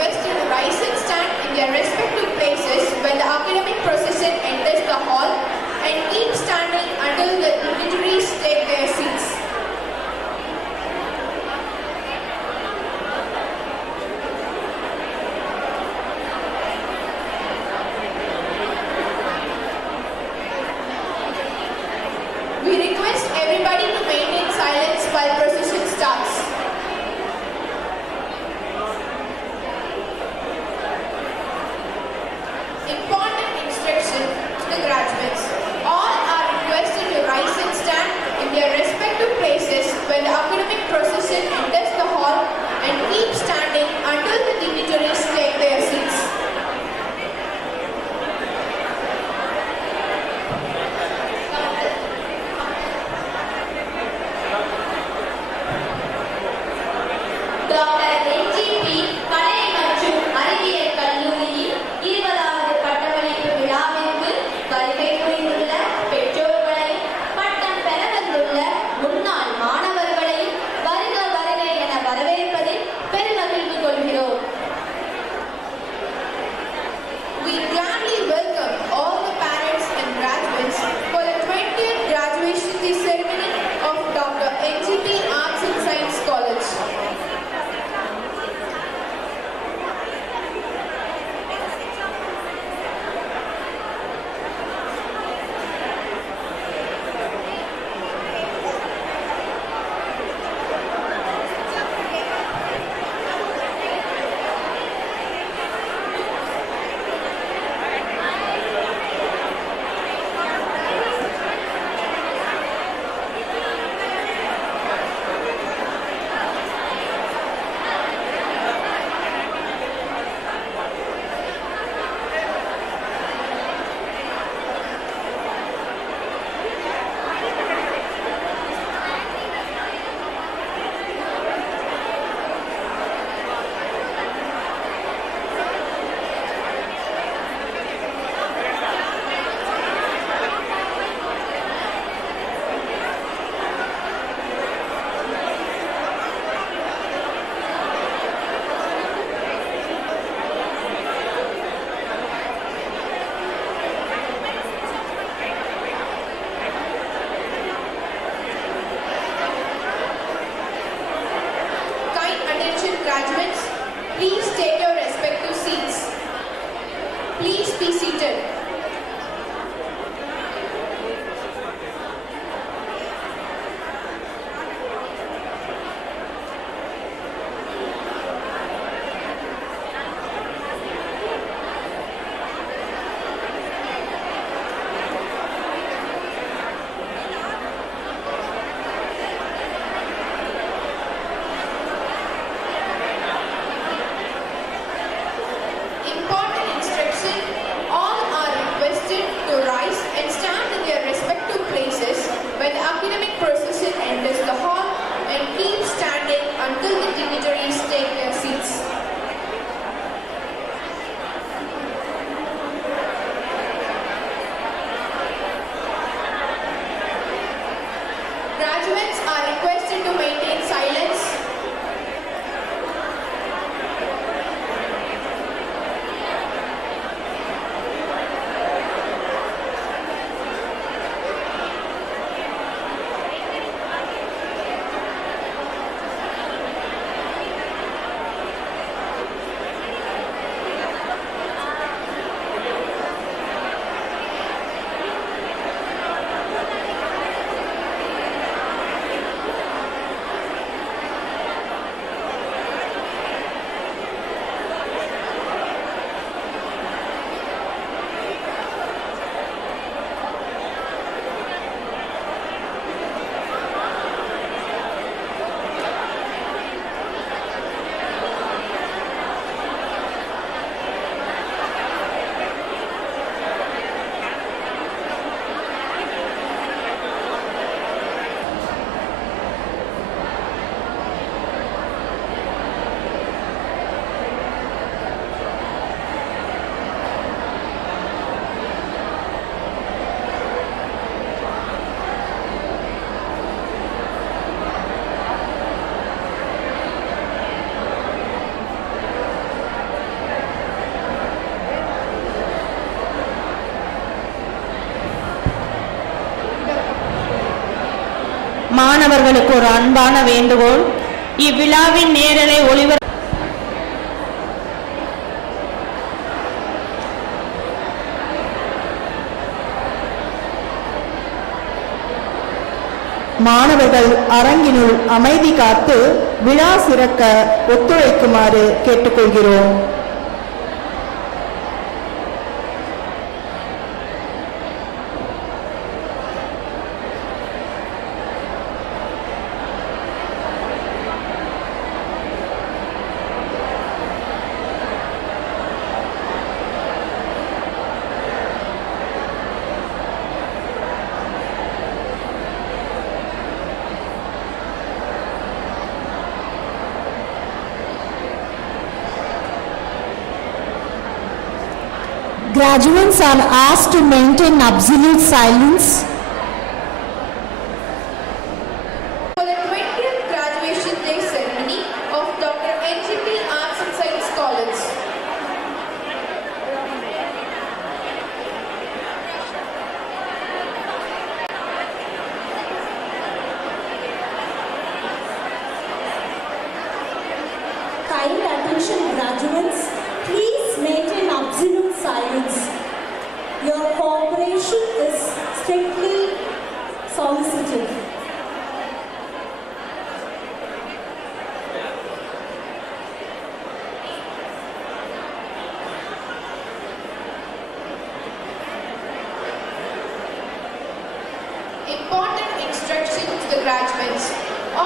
requested to rise and stand in their respective places when the academic procession enters the hall and keep standing until the dignitaries take their seats. We request everybody to maintain silence while procession starts. Important instruction to the graduates. All are requested to rise and stand in their respective places when the academic procession enters the hall and keep standing until the dignitaries take their seats. Dr.N.G.P கலை மற்றும் அறிவியல் கல்லூரியில் 20வது பட்டமளிப்பு விழாவிற்கு வருகை புரிந்துள்ள பெற்றோர்களையும் பட்டம் பெற வந்துள்ள முன்னாள் மாணவர்களையும் வருக வருக என வரவேற்பதில் பெருமகிழ்வு கொள்கிறோம். We gladly welcome all the parents and graduates for the 20th graduation day ceremony of Dr.N.G.P Arts and Science College. Graduates, please take your respective seats. Please be seated. மாணவர்களுக்கு ஒரு அன்பான வேண்டுகோள். இவ்விழாவின் நேரலை மாணவர்கள் அரங்கினுள் அமைதி காத்து விழா சிறக்க ஒத்துழைக்குமாறு கேட்டுக்கொள்கிறோம். Graduates are asked to maintain absolute silence. For the 20th graduation day ceremony of Dr.N.G.P Arts and Science College. Kind attention, graduates. Please maintain absolute silence. Your cooperation is strictly solicited. Important instruction to the graduates.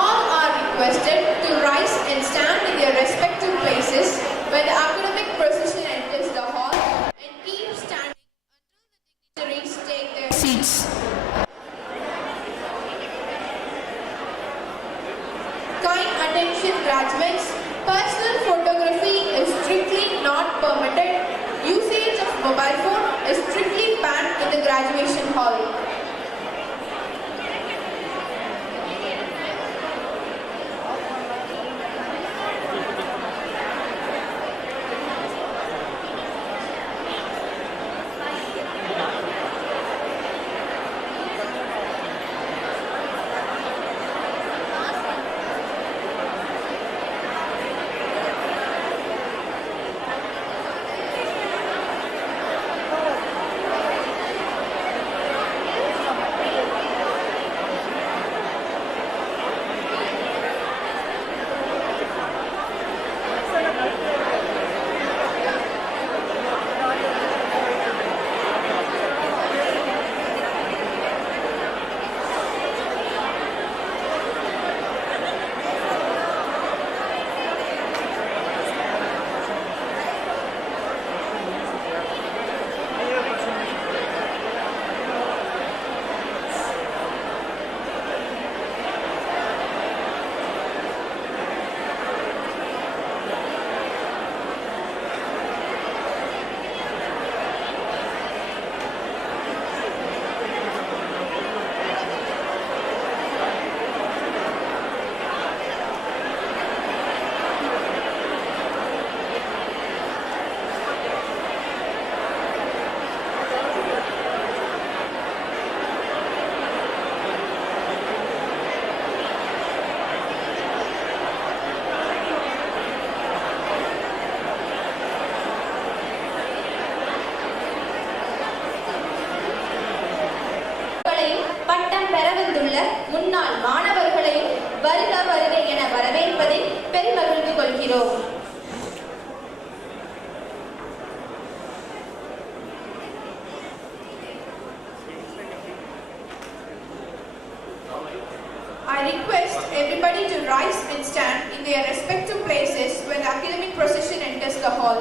All are requested to rise and stand in their respective places when the academic procession enters the hall and keep standing until the dignitaries take their seats. Kind attention, graduates. Personal photography is strictly not permitted. Usage of mobile phone is strictly banned in the graduation hall. முன்னாள் மாணவர்களையும் வருக வருக என வரவேற்பதில் பெருமகிழ்வு கொள்கிறோம். I request everybody to rise and stand in their respective places when the academic procession enters the hall.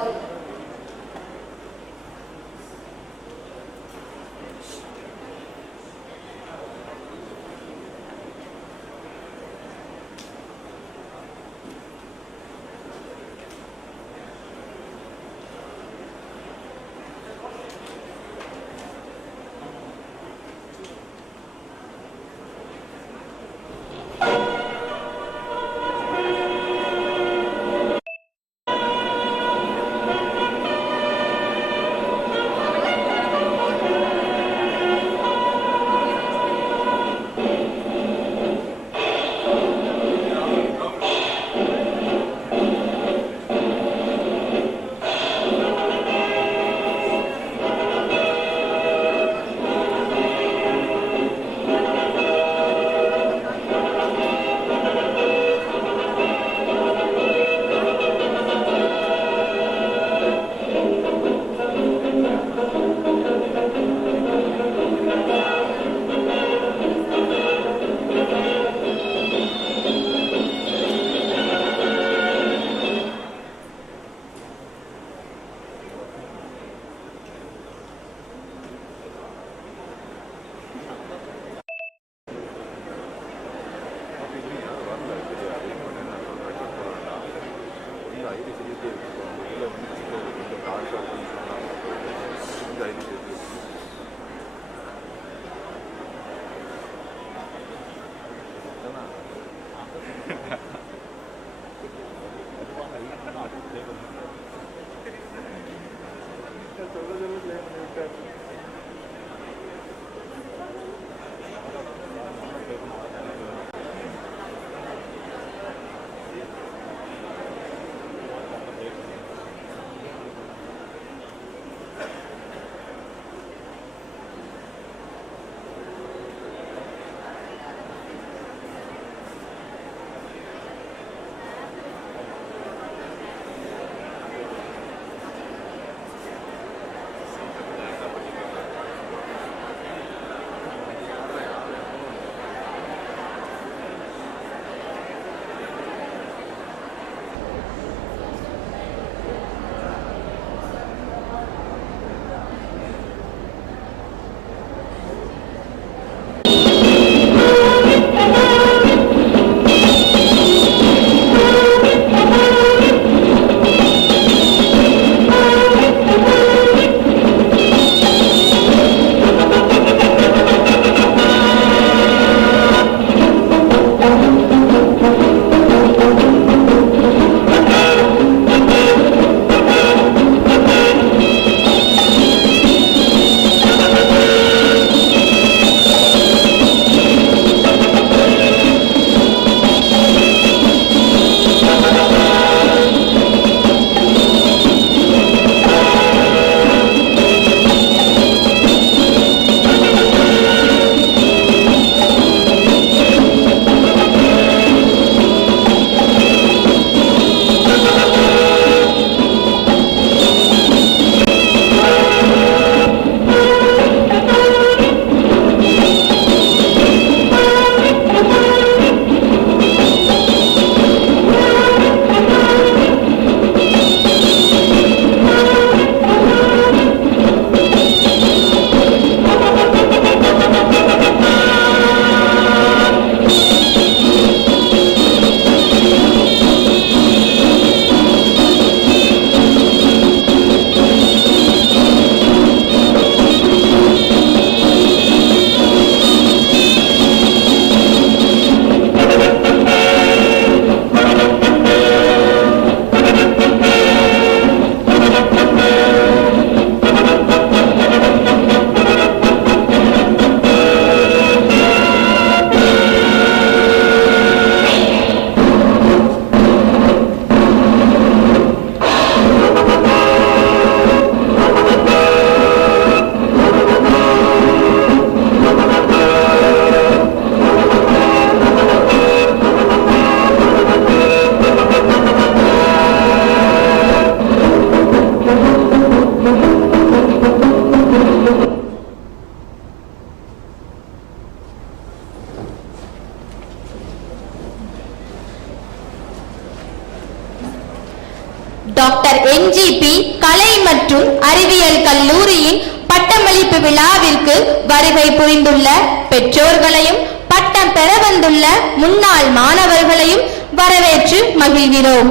Dr.N.G.P கலை மற்றும் அறிவியல் கல்லூரியின் பட்டமளிப்பு விழாவிற்கு வருகை புரிந்துள்ள பெற்றோர்களையும் பட்டம் பெற வந்துள்ள முன்னாள் மாணவர்களையும் வரவேற்று மகிழ்கிறோம்.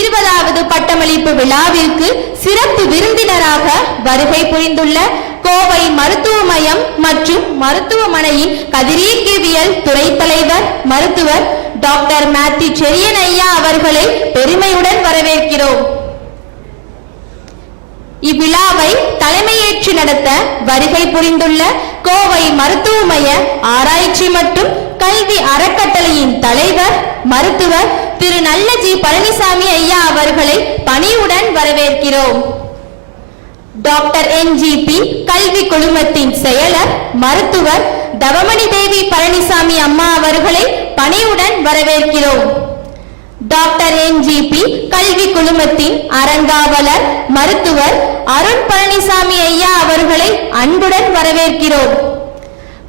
20வது பட்டமளிப்பு விழாவிற்கு சிறப்பு விருந்தினராக வருகை புரிந்துள்ள கோவை மருத்துவ மையம் மற்றும் மருத்துவமனையின் கதிரியக்கவியல் துறை தலைவர் மருத்துவர் டாக்டர் மேத்யூ செரியன் ஐயா அவர்களை பெருமையுடன் வரவேற்கிறோம். இவ்விழாவை தலைமையேற்று நடத்த வருகை புரிந்துள்ள கோவை மருத்துவ மைய ஆராய்ச்சி மற்றும் கல்வி அறக்கட்டளையின் தலைவர் மருத்துவர் திரு நல்ல ஜி பழனிசாமி ஐயா அவர்களை பணியுடன் வரவேற்கிறோம். டாக்டர்.N.G.P கல்வி குழுமத்தின் செயலர் மருத்துவர் தவமணி தேவி பழனிசாமி அம்மா அவர்களை பணியுடன் வரவேற்கிறோம். டாக்டர்.N.G.P கல்வி குழுமத்தின் அறங்காவலர் மருத்துவர் அருண் பழனிசாமி ஐயா அவர்களை அன்புடன் வரவேற்கிறோம்.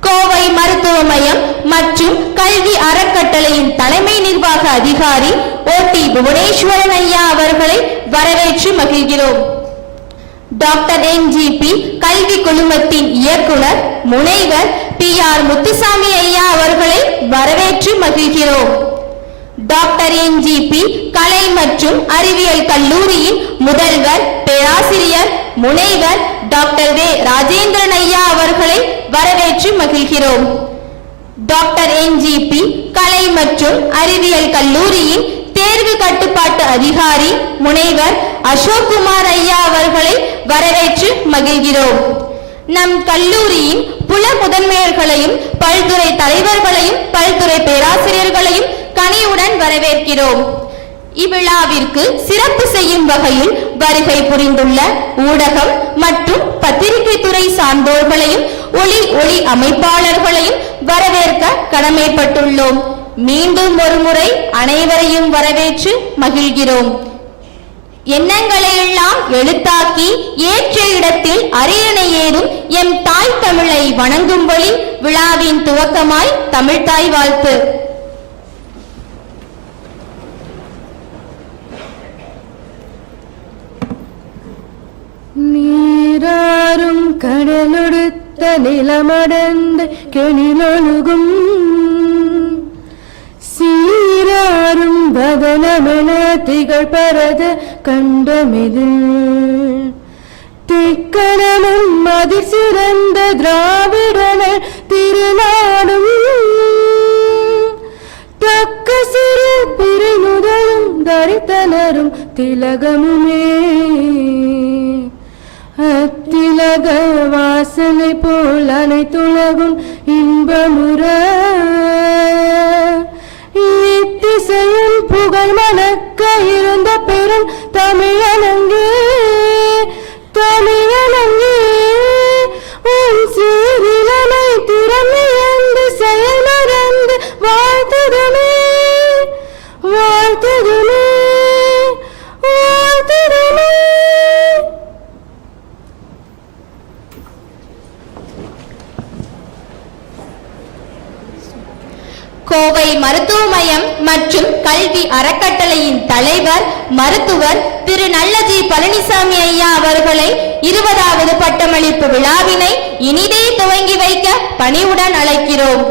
கோவை மருத்துவ மையம் மற்றும் கல்வி அறக்கட்டளையின் தலைமை நிர்வாக அதிகாரி ஓ.டி. புவனேஸ்வரன் ஐயா அவர்களை வரவேற்று மகிழ்கிறோம். டாக்டர்.N.G.P கல்வி குழுமத்தின் இயக்குனர் முனைவர் P.R. முத்துசாமி ஐயா அவர்களை வரவேற்று மகிழ்கிறோம். Dr.N.G.P கலை மற்றும் அறிவியல் கல்லூரியின் முதல்வர், பேராசிரியர், முனைவர் டாக்டர் வே. ராஜேந்திரன் ஐயா அவர்களை வரவேற்று மகிழ்கிறோம். Dr.N.G.P கலை மற்றும் அறிவியல் கல்லூரியின் தேர்வு கட்டுப்பாட்டு அதிகாரி, முனைவர் அசோக்குமார் ஐயா அவர்களை வரவேற்று மகிழ்கிறோம். நம் கல்லூரியின் புல முதன்மையர்களையும் பல்துறை தலைவர்களையும் பல்துறை பேராசிரியர்களையும் கனிவுடன் வரவேற்கிறோம். இவ்விழாவிற்கு சிறப்பு செய்யும் வகையில் வருகை புரிந்துள்ள ஊடகம் மற்றும் பத்திரிகை துறை சார்ந்தோர்களையும் ஒளி அமைப்பாளர்களையும் வரவேற்க கடமைப்பட்டுள்ளோம். மீண்டும் ஒருமுறை அனைவரையும் வரவேற்று மகிழ்கிறோம். எண்ணங்களை எல்லாம் எழுத்தாக்கி ஏற்ற இடத்தில் அரியணை ஏறும் எம் தாய் தமிழை வணங்கும்படி விழாவின் துவக்கமாய் தமிழ்தாய் வாழ்த்து. நீராறும் கடலொடுத்த நிலமடந்த கெணிலொழுகும் சீராறும் வதனமென திகழ் பரத கண்டமிதில் திக்கணமும் மதி சிறந்த திராவிடனர் திருநாடும் தக்க சிறு பிரிநுதலும் தரித்தனரும் திலகமுமே அத்திலக வாசனை போல் அனைத்துலகும் இன்பமுற இத்திசையும் புகழ் மணக்க இருந்த பெரும் தமிழனங்கே தமிழனங்கே உன் சீரிலனை திறமையந்து செயல் மறந்து வாழ்த்துதுமே வாழ்த்துதுமே வாழ்த்துதுமே. கோவை மருத்துவ மையம் மற்றும் கல்வி அறக்கட்டளையின் தலைவர் மருத்துவர் திரு நல்ல ஜி பழனிசாமி ஐயா அவர்களை 20வது பட்டமளிப்பு விழாவினை இனிதே துவங்கி வைக்க பணிவுடன் அழைக்கிறோம்.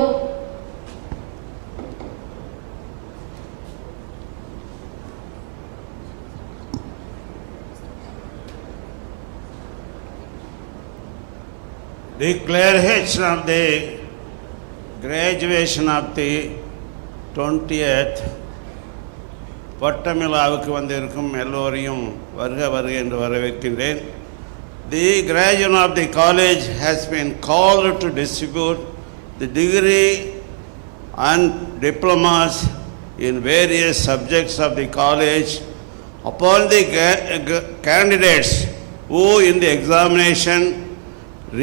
Declaration of the graduation of the 20th பட்டமிழாவுக்கு வந்திருக்கும் எல்லோரையும் வருக வருக என்று வரவேற்கின்றேன். The graduate of the college has been called to distribute the degree and diplomas in various subjects of the college upon the candidates who in the examination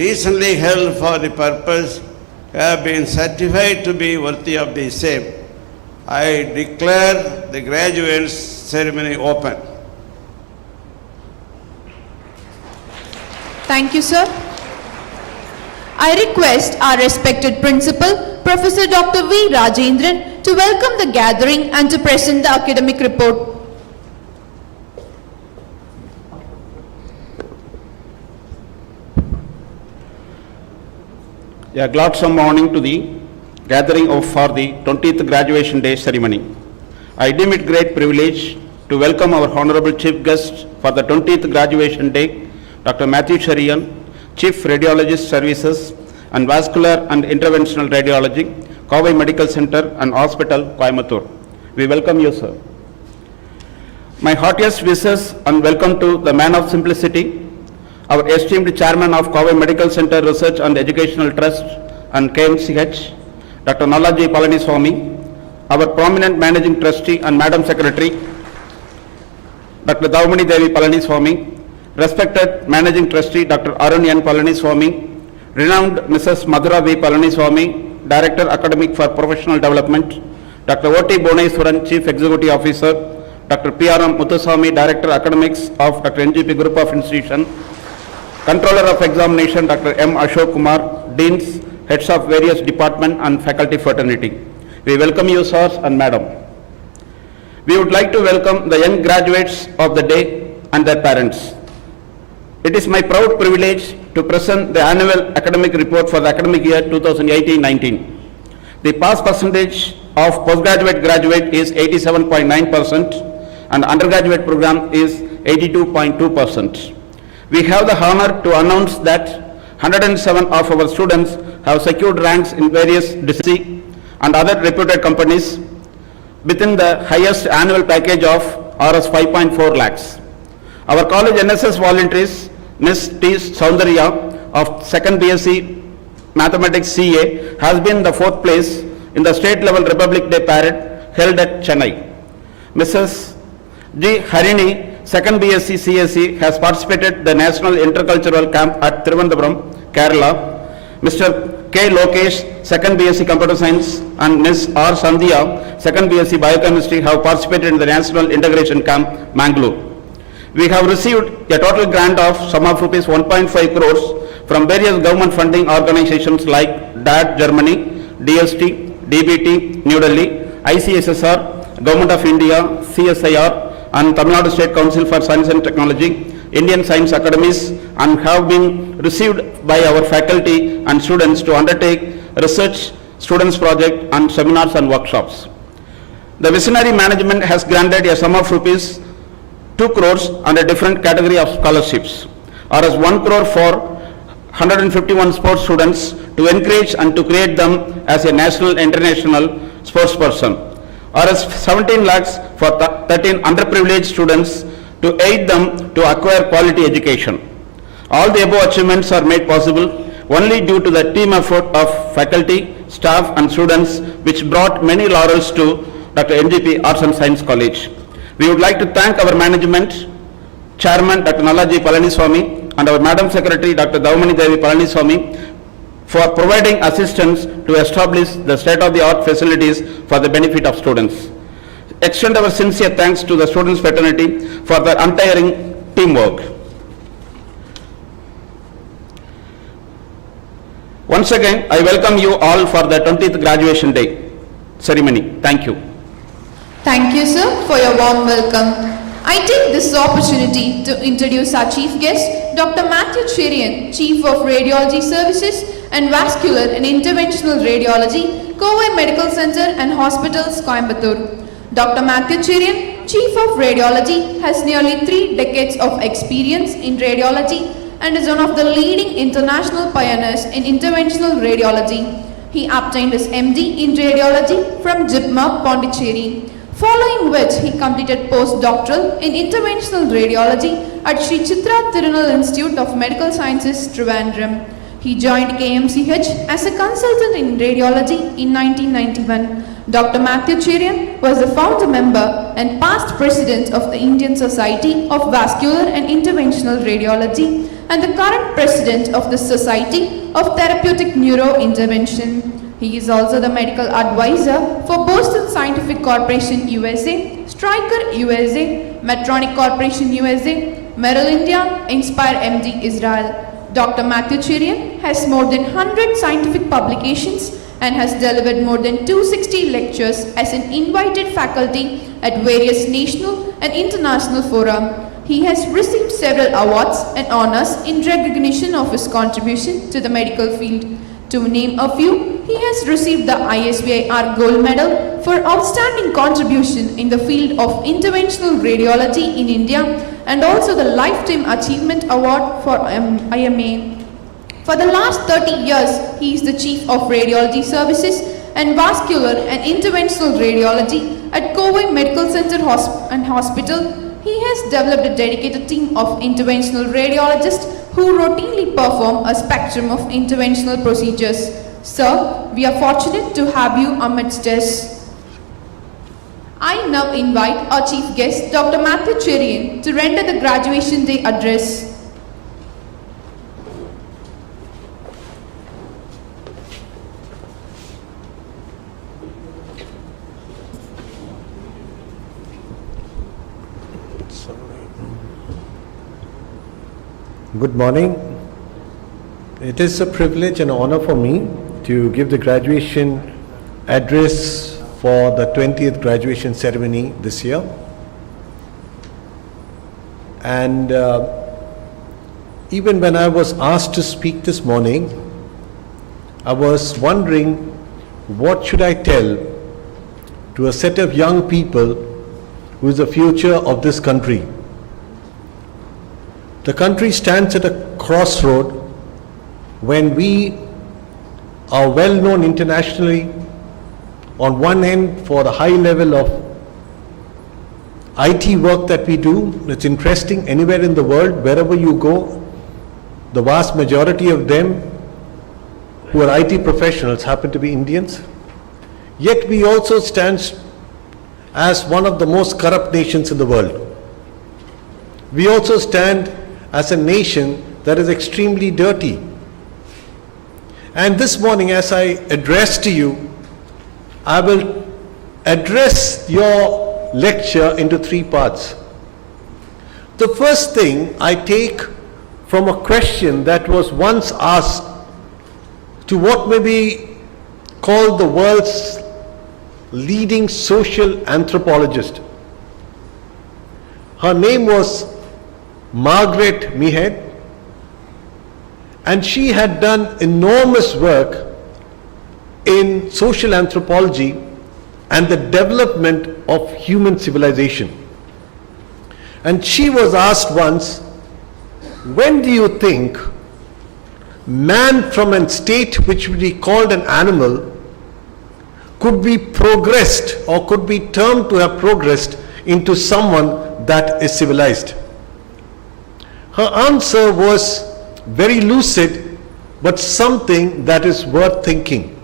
recently held for the purpose have been certified to be worthy of the same. I declare the graduates ceremony open. Thank you, sir. I request our respected principal, Professor Dr. V. Rajendran, to welcome the gathering and to present the academic report. A gladsome morning to the gathering for the 20th graduation day ceremony. I deem it great privilege to welcome our honorable chief guest for the 20th graduation day, Dr. Matthew Cherian, Chief Radiologist Services and Vascular and Interventional Radiology, Kovai Medical Center and Hospital, Coimbatore. We welcome you, sir. My heartiest wishes and welcome to the man of simplicity, our esteemed Chairman of Kovai Medical Center Research and Educational Trust and KMCH, Dr.Nalla G. Palaniswami, our prominent Managing Trustee and Madam Secretary, Dr. Thavamani D. Palaniswami, respected Managing Trustee Dr. N.G.P. Palaniswami, renowned Mrs. Madhura V. Palaniswami, Director Academic for Professional Development, Dr. O.T. Boneswaran, Chief Executive Officer, Dr. P.R.M. Muthuswami, Director Academics of Dr.N.G.P Group of Institution, Controller of Examination Dr. M. Ashok-Kumar, Deans, Heads of various department and faculty fraternity. We welcome you, sirs and madam. We would like to welcome the young graduates of the day and their parents. It is my proud privilege to present the annual academic report for the academic year 2018-19. The pass percentage of postgraduate graduate is 87.9% and undergraduate program is 82.2%. We have the honor to announce that 107 of our students have secured ranks in various districts and other reputed companies within the highest annual package of Rs 5.4 lakhs. Our college NSS volunteers, Ms. T. Soundarya of 2nd BSc Mathematics CA has been the 4th place in the state level Republic Day parade held at Chennai. Mrs. G. Harini, 2nd BSc CSE, has participated in the National Intercultural Camp at Thiruvananthapuram, Kerala. Mr. K. Lokesh, 2nd BSc Computer Science, and Ms. R. Sandhya, 2nd BSc Biochemistry, have participated in the National Integration Camp, Mangalore. We have received a total grant of sum of rupees 1.5 crores from various government funding organizations like DAD, Germany, DST, DBT, New Delhi, ICSSR, Government of India, CSIR, and Tamil Nadu State Council for Science and Technology, Indian Science Academies, and have been received by our faculty and students to undertake research, students project, and seminars and workshops. The visionary management has granted a sum of rupees 2 crores under different category of scholarships, or as 1 crore for 151 sports students to encourage and to create them as a national international sports person, or as 17 lakhs for 13 underprivileged students to aid them to acquire quality education. All the above achievements are made possible only due to the team effort of faculty, staff and students, which brought many laurels to Dr.N.G.P Arts and Science College. We would like to thank our management, Chairman Dr.Nalla G Palaniswami and our Madam Secretary Dr.Thavamani D Palaniswami for providing assistance to establish the state-of-the-art facilities for the benefit of students. Extend our sincere thanks to the students' fraternity for their untiring teamwork. Once again, I welcome you all for the 20th graduation day ceremony. Thank you. Thank you, sir, for your warm welcome. I take this opportunity to introduce our chief guest, Dr. Matthew Cherian, Chief of Radiology Services and Vascular and Interventional Radiology, Kovai Medical Center and Hospitals, Coimbatore. Dr. Matthew Cherian, Chief of Radiology, has nearly 3 decades of experience in radiology and is one of the leading international pioneers in interventional radiology. He obtained his MD in radiology from Diploma, Pondicherry, following which he completed postdoctoral in interventional radiology at Sri Chitra Tirunal Institute of Medical Sciences, Trivandrum. He joined KMCH as a consultant in radiology in 1991. Dr. Matthew Cherian was the founder member and past president of the Indian Society of Vascular and Interventional Radiology and the current president of the Society of Therapeutic Neurointervention. He is also the medical advisor for Boston Scientific Corporation USA, Stryker USA, Medtronic Corporation USA, Merrill India, Inspire MD Israel. Dr. Matthew Cherian has more than 100 scientific publications and has delivered more than 260 lectures as an invited faculty at various national and international fora. He has received several awards and honors in recognition of his contribution to the medical field. To name a few, he has received the ISVIR Gold Medal for outstanding contribution in the field of interventional radiology in India and also the Lifetime Achievement Award for IMA. For the last 30 years, he is the Chief of Radiology Services and Vascular and Interventional Radiology at Kovai Medical Center and Hospital. He has developed a dedicated team of interventional radiologists who routinely perform a spectrum of interventional procedures. Sir, we are fortunate to have you amidst us. I now invite our chief guest, Dr. Matthew Cherian, to render the graduation day address. Good morning. It is a privilege and honor for me to give the graduation address for the 20th graduation ceremony this year. And even when I was asked to speak this morning, I was wondering what should I tell to a set of young people who is the future of this country. The country stands at a crossroad when we are well known internationally on one end for the high level of IT work that we do. It's interesting, anywhere in the world, wherever you go, the vast majority of them who are IT professionals happen to be Indians. Yet we also stand as one of the most corrupt nations in the world. We also stand as a nation that is extremely dirty. And this morning, as I address to you, I will address your lecture into three parts. The first thing I take from a question that was once asked to what may be called the world's leading social anthropologist. Her name was Margaret Mead, and she had done enormous work in social anthropology and the development of human civilization. And she was asked once, when do you think man from a state which would be called an animal could be progressed or could be termed to have progressed into someone that is civilized? Her answer was very lucid, but something that is worth thinking.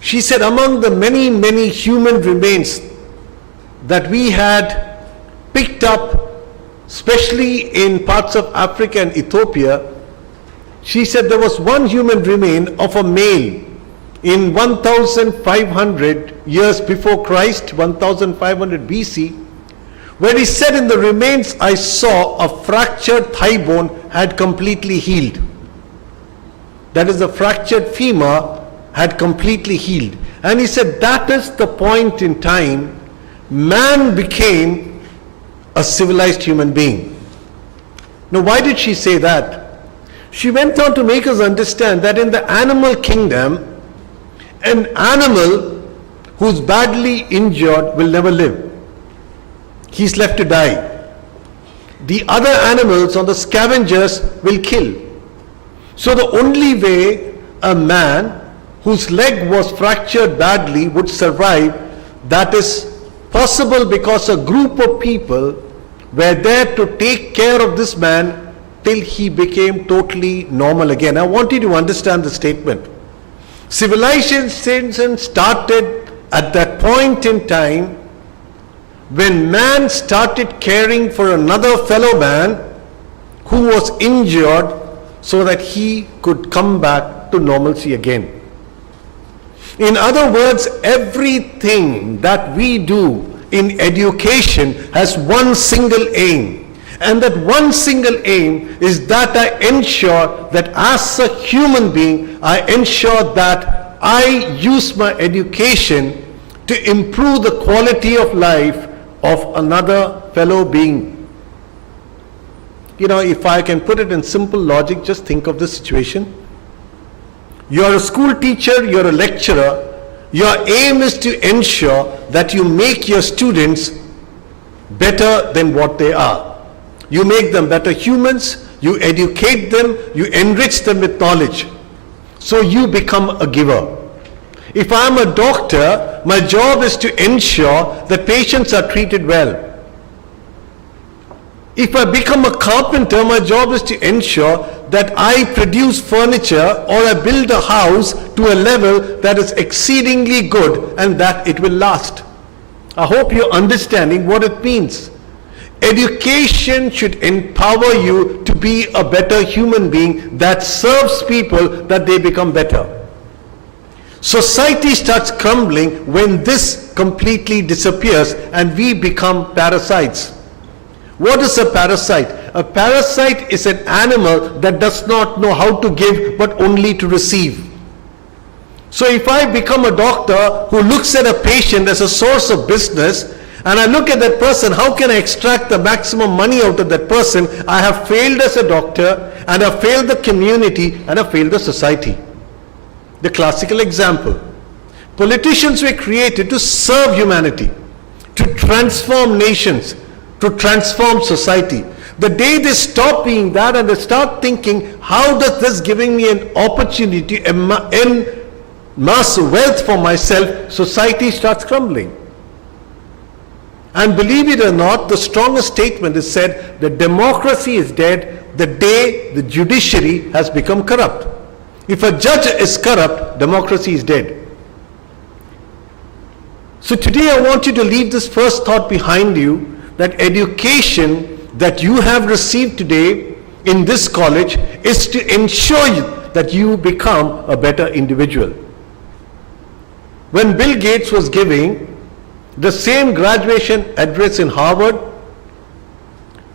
She said, among the many, many human remains that we had picked up, especially in parts of Africa and Ethiopia, she said there was one human remain of a male in 1500 years before Christ, 1500 BC, where he said, in the remains I saw a fractured thigh bone had completely healed. That is, the fractured femur had completely healed. And he said that is the point in time man became a civilized human being. Now, why did she say that? She went on to make us understand that in the animal kingdom, an animal who's badly injured will never live. He's left to die. The other animals or the scavengers will kill. So the only way a man whose leg was fractured badly would survive, that is possible because a group of people were there to take care of this man till he became totally normal again. I want you to understand the statement. Civilization started at that point in time when man started caring for another fellow man who was injured so that he could come back to normalcy again. In other words, everything that we do in education has one single aim. And that one single aim is that I ensure that as a human being, I ensure that I use my education to improve the quality of life of another fellow being. You know, if I can put it in simple logic, just think of this situation. You're a school teacher, you're a lecturer. Your aim is to ensure that you make your students better than what they are. You make them better humans, you educate them, you enrich them with knowledge. So you become a giver. If I'm a doctor, my job is to ensure that patients are treated well. If I become a carpenter, my job is to ensure that I produce furniture or I build a house to a level that is exceedingly good and that it will last. I hope you're understanding what it means. Education should empower you to be a better human being that serves people, that they become better. Society starts crumbling when this completely disappears and we become parasites. What is a parasite? A parasite is an animal that does not know how to give but only to receive. So if I become a doctor who looks at a patient as a source of business, and I look at that person, how can I extract the maximum money out of that person? I have failed as a doctor, and I have failed the community, and I have failed the society. The classical example. Politicians were created to serve humanity, to transform nations, to transform society. The day they stop being that and they start thinking, how does this giving me an opportunity to amass wealth for myself, society starts crumbling. And believe it or not, the strongest statement is said that democracy is dead the day the judiciary has become corrupt. If a judge is corrupt, democracy is dead. So today I want you to leave this first thought behind you, that education that you have received today in this college is to ensure that you become a better individual. When Bill Gates was giving the same graduation address in Harvard,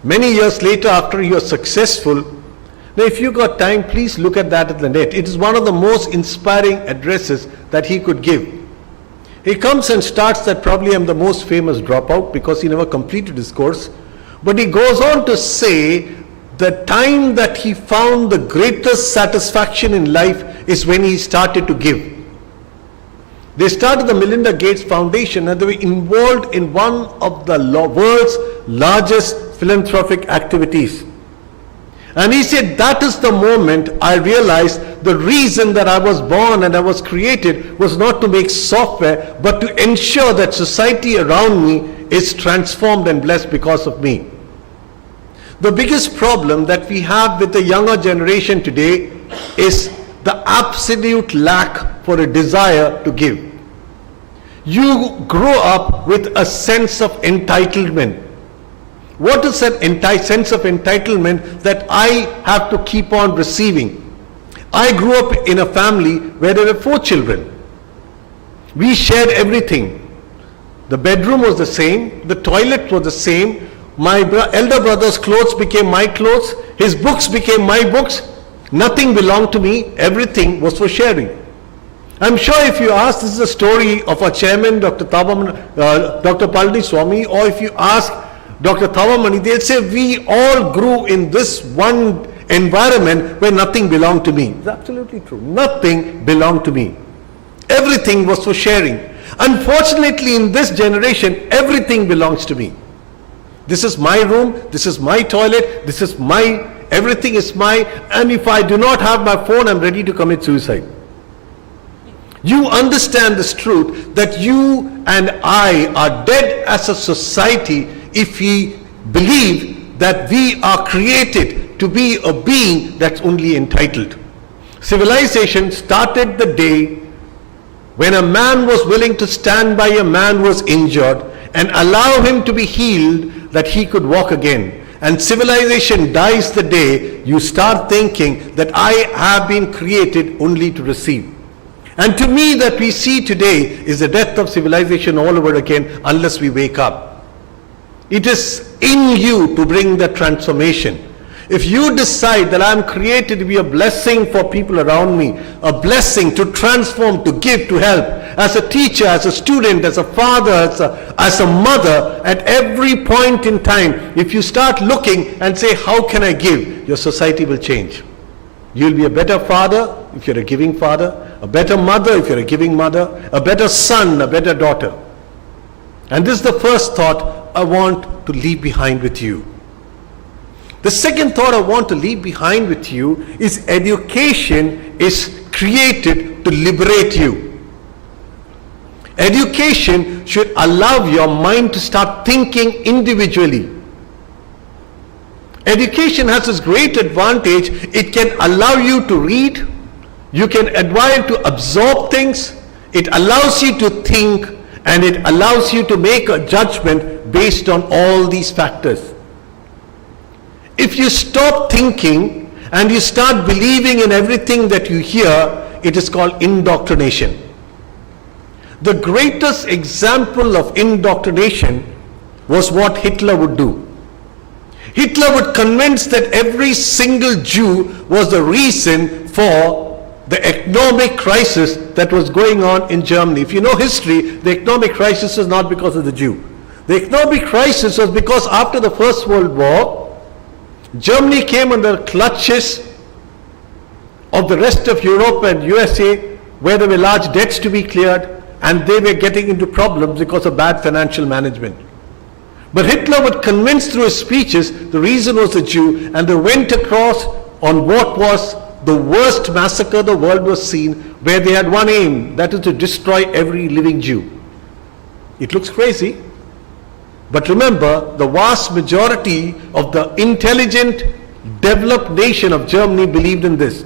many years later after you are successful, now if you got time, please look at that at the net. It is one of the most inspiring addresses that he could give. He comes and starts that probably I'm the most famous dropout because he never completed his course. But he goes on to say the time that he found the greatest satisfaction in life is when he started to give. They started the Melinda Gates Foundation and they were involved in one of the world's largest philanthropic activities. And he said, that is the moment I realized the reason that I was born and I was created was not to make software, but to ensure that society around me is transformed and blessed because of me. The biggest problem that we have with the younger generation today is the absolute lack for a desire to give. You grow up with a sense of entitlement. What is that sense of entitlement that I have to keep on receiving? I grew up in a family where there were 4 children. We shared everything. The bedroom was the same, the toilet was the same, my elder brother's clothes became my clothes, his books became my books, nothing belonged to me, everything was for sharing. I'm sure if you ask, this is a story of our chairman, Dr. Palaniswami, or if you ask Dr. Thavamani, they'll say we all grew in this one environment where nothing belonged to me. It's absolutely true. Nothing belonged to me. Everything was for sharing. Unfortunately, in this generation, everything belongs to me. This is my room, this is my toilet, this is my, everything is mine, and if I do not have my phone, I'm ready to commit suicide. You understand this truth that you and I are dead as a society if we believe that we are created to be a being that's only entitled. Civilization started the day when a man was willing to stand by a man who was injured and allow him to be healed that he could walk again. And civilization dies the day you start thinking that I have been created only to receive. And to me, that we see today is the death of civilization all over again unless we wake up. It is in you to bring the transformation. If you decide that I am created to be a blessing for people around me, a blessing to transform, to give, to help, as a teacher, as a student, as a father, as a mother, at every point in time, if you start looking and say, how can I give? Your society will change. You'll be a better father if you're a giving father, a better mother if you're a giving mother, a better son, a better daughter. And this is the first thought I want to leave behind with you. The second thought I want to leave behind with you is education is created to liberate you. Education should allow your mind to start thinking individually. Education has this great advantage. It can allow you to read. You can advise to absorb things. It allows you to think, and it allows you to make a judgment based on all these factors. If you stop thinking and you start believing in everything that you hear, it is called indoctrination. The greatest example of indoctrination was what Hitler would do. Hitler would convince that every single Jew was the reason for the economic crisis that was going on in Germany. If you know history, the economic crisis was not because of the Jew. The economic crisis was because after the First World War, Germany came under clutches of the rest of Europe and USA, where there were large debts to be cleared, and they were getting into problems because of bad financial management. But Hitler would convince through his speeches the reason was the Jew, and they went across on what was the worst massacre the world was seen, where they had one aim, that is to destroy every living Jew. It looks crazy, but remember, the vast majority of the intelligent, developed nation of Germany believed in this.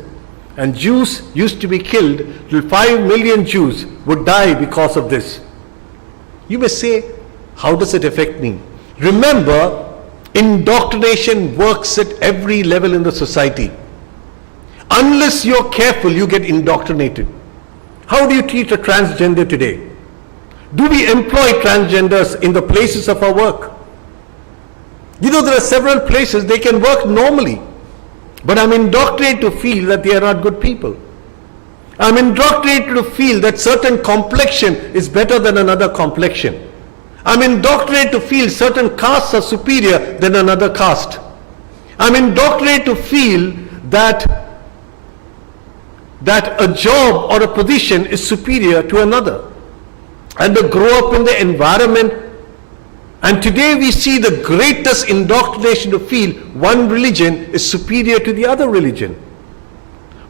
And Jews used to be killed, till 5 million Jews would die because of this. You may say, how does it affect me? Remember, indoctrination works at every level in the society. Unless you're careful, you get indoctrinated. How do you treat a transgender today? Do we employ transgenders in the places of our work? You know, there are several places they can work normally, but I'm indoctrinated to feel that they are not good people. I'm indoctrinated to feel that certain complexion is better than another complexion. I'm indoctrinated to feel certain castes are superior than another caste. I'm indoctrinated to feel that a job or a position is superior to another. And they grow up in the environment. And today we see the greatest indoctrination to feel one religion is superior to the other religion.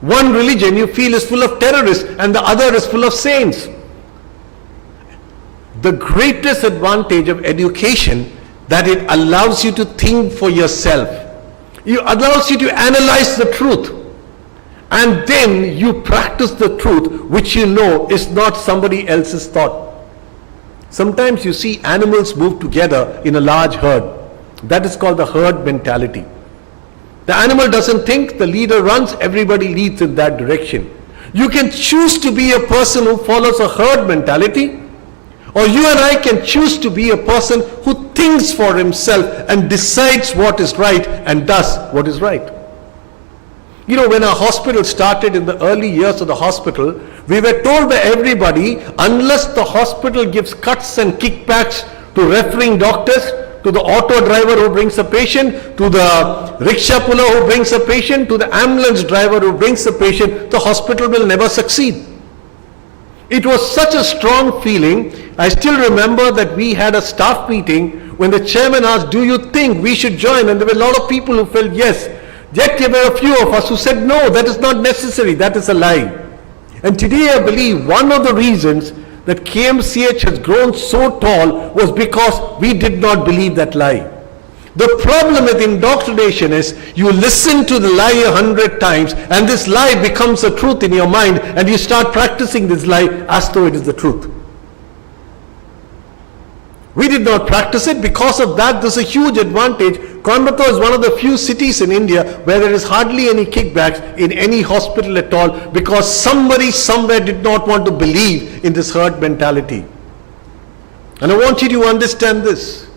One religion you feel is full of terrorists and the other is full of saints. The greatest advantage of education that it allows you to think for yourself. It allows you to analyze the truth. And then you practice the truth which you know is not somebody else's thought. Sometimes you see animals move together in a large herd. That is called the herd mentality. The animal doesn't think, the leader runs, everybody leads in that direction. You can choose to be a person who follows a herd mentality, or you and I can choose to be a person who thinks for himself and decides what is right and does what is right. You know, when our hospital started in the early years of the hospital, we were told by everybody, unless the hospital gives cuts and kickbacks to referring doctors, to the auto driver who brings a patient, to the rickshaw puller who brings a patient, to the ambulance driver who brings a patient, the hospital will never succeed. It was such a strong feeling. I still remember that we had a staff meeting when the chairman asked, do you think we should join? And there were a lot of people who felt yes. Yet there were a few of us who said, no, that is not necessary, that is a lie. And today I believe one of the reasons that KMCH has grown so tall was because we did not believe that lie. The problem with indoctrination is you listen to the lie 100 times and this lie becomes a truth in your mind and you start practicing this lie as though it is the truth. We did not practice it. Because of that, there's a huge advantage. Coimbatore is one of the few cities in India where there is hardly any kickbacks in any hospital at all, because somebody somewhere did not want to believe in this herd mentality. And I want you to understand this.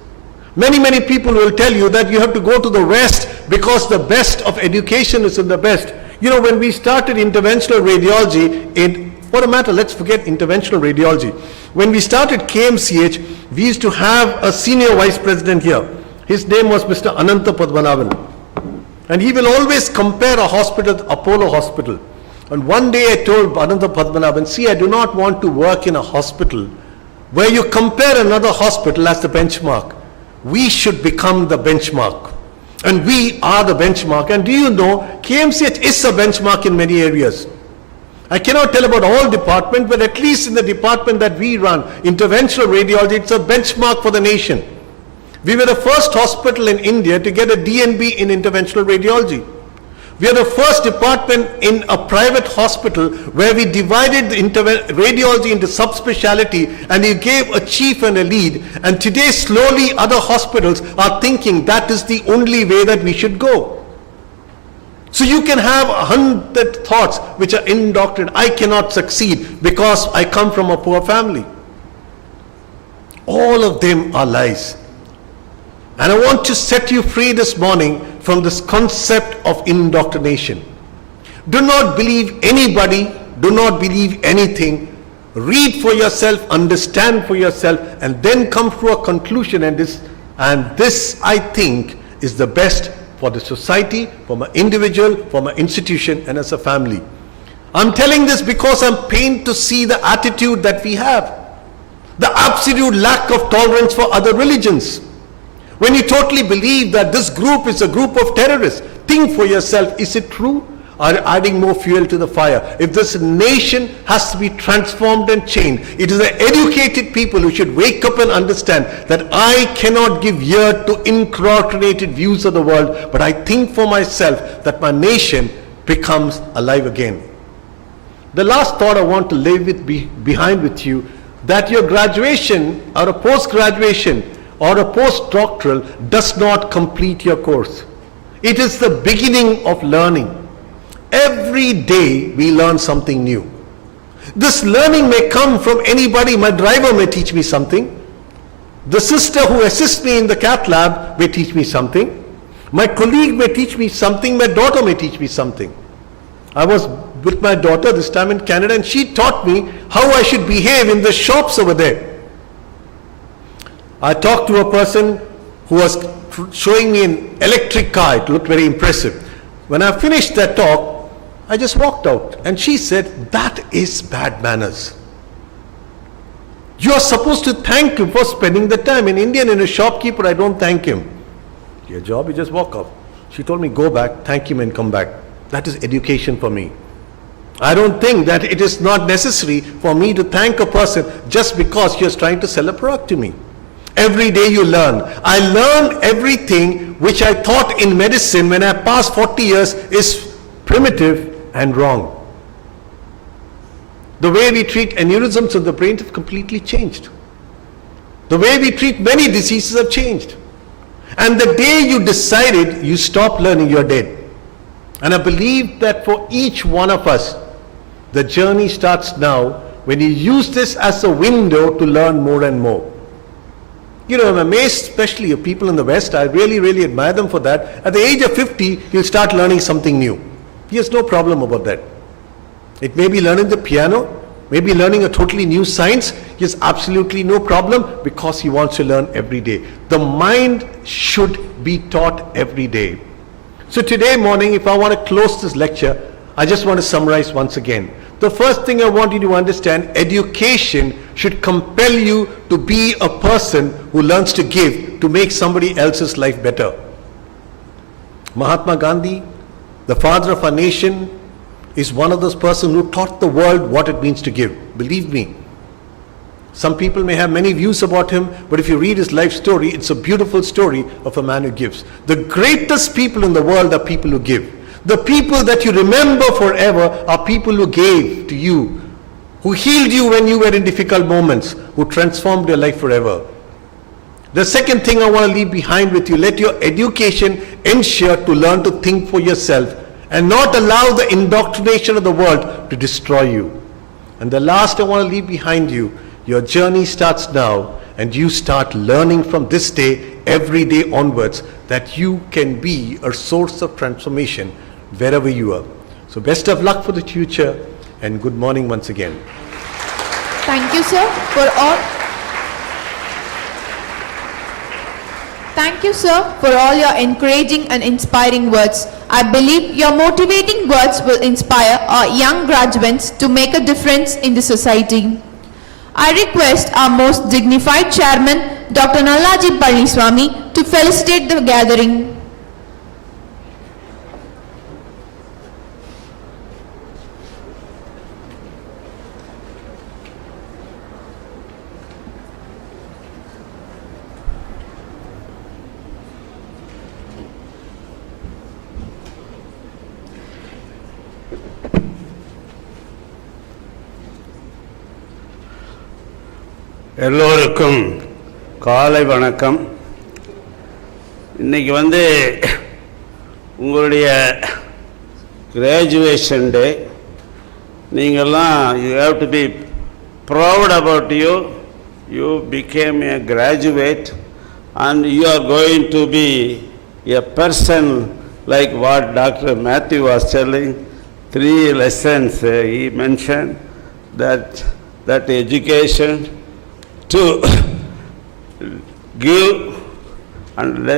Many people will tell you that you have to go to the West because the best of education is in the West. You know, when we started interventional radiology, what a matter, let's forget interventional radiology. When we started KMCH, we used to have a senior vice president here. His name was Mr. Ananta Padmanabhan. And he will always compare a hospital to Apollo Hospital. And one day I told Ananta Padmanabhan, see, I do not want to work in a hospital where you compare another hospital as the benchmark. We should become the benchmark. And we are the benchmark. And do you know, KMCH is a benchmark in many areas. I cannot tell about all departments, but at least in the department that we run, interventional radiology, it's a benchmark for the nation. We were the first hospital in India to get a DNB in interventional radiology. We are the first department in a private hospital where we divided the radiology into subspecialty and you gave a chief and a lead. And today slowly other hospitals are thinking that is the only way that we should go. So you can have 100 thoughts which are indoctrinated. I cannot succeed because I come from a poor family. All of them are lies. And I want to set you free this morning from this concept of indoctrination. Do not believe anybody, do not believe anything. Read for yourself, understand for yourself, and then come to a conclusion. And this, I think, is the best for the society, for my individual, for my institution, and as a family. I'm telling this because I'm pained to see the attitude that we have. The absolute lack of tolerance for other religions. When you totally believe that this group is a group of terrorists, think for yourself, is it true? Or adding more fuel to the fire? If this nation has to be transformed and changed, it is the educated people who should wake up and understand that I cannot give ear to inculturated views of the world, but I think for myself that my nation becomes alive again. The last thought I want to leave behind with you, that your graduation or a post-graduation or a postdoctoral does not complete your course. It is the beginning of learning. Every day we learn something new. This learning may come from anybody. My driver may teach me something. The sister who assists me in the cath lab may teach me something. My colleague may teach me something. My daughter may teach me something. I was with my daughter this time in Canada, and she taught me how I should behave in the shops over there. I talked to a person who was showing me an electric car. It looked very impressive. When I finished that talk, I just walked out, and she said, that is bad manners. You are supposed to thank him for spending the time. In Indian, in a shopkeeper, I don't thank him. Your job, you just walk off. She told me, go back, thank him and come back. That is education for me. I don't think that it is not necessary for me to thank a person just because he is trying to sell a product to me. Every day you learn. I learn everything which I thought in medicine when I passed 40 years is primitive and wrong. The way we treat aneurysms of the brain have completely changed. The way we treat many diseases have changed. And the day you decided you stop learning, you're dead. And I believe that for each one of us, the journey starts now when you use this as a window to learn more and more. You know, I'm amazed, especially of people in the West. I really, really admire them for that. At the age of 50, you'll start learning something new. He has no problem about that. It may be learning the piano, maybe learning a totally new science. He has absolutely no problem because he wants to learn every day. The mind should be taught every day. So today morning, if I want to close this lecture, I just want to summarize once again. The first thing I want you to understand, education should compel you to be a person who learns to give to make somebody else's life better. Mahatma Gandhi, the father of our nation, is one of those persons who taught the world what it means to give. Believe me. Some people may have many views about him, but if you read his life story, it's a beautiful story of a man who gives. The greatest people in the world are people who give. The people that you remember forever are people who gave to you, who healed you when you were in difficult moments, who transformed your life forever. The second thing I want to leave behind with you, let your education ensure to learn to think for yourself and not allow the indoctrination of the world to destroy you. And the last I want to leave behind you, your journey starts now, and you start learning from this day, every day onwards, that you can be a source of transformation wherever you are. So best of luck for the future, and good morning once again. Thank you, sir, for all. Thank you, sir, for all your encouraging and inspiring words. I believe your motivating words will inspire our young graduates to make a difference in the society. I request our most dignified chairman, Dr.Nalla G. Palaniswami, to felicitate the gathering. எல்லோருக்கும் காலை வணக்கம். இன்னைக்கு உங்களுடைய graduation டே. நீங்கள்லாம் you have to be proud about you. You became a graduate and you are going to be a person like what Dr. Matthew was telling. 3 lessons he mentioned, that education to give and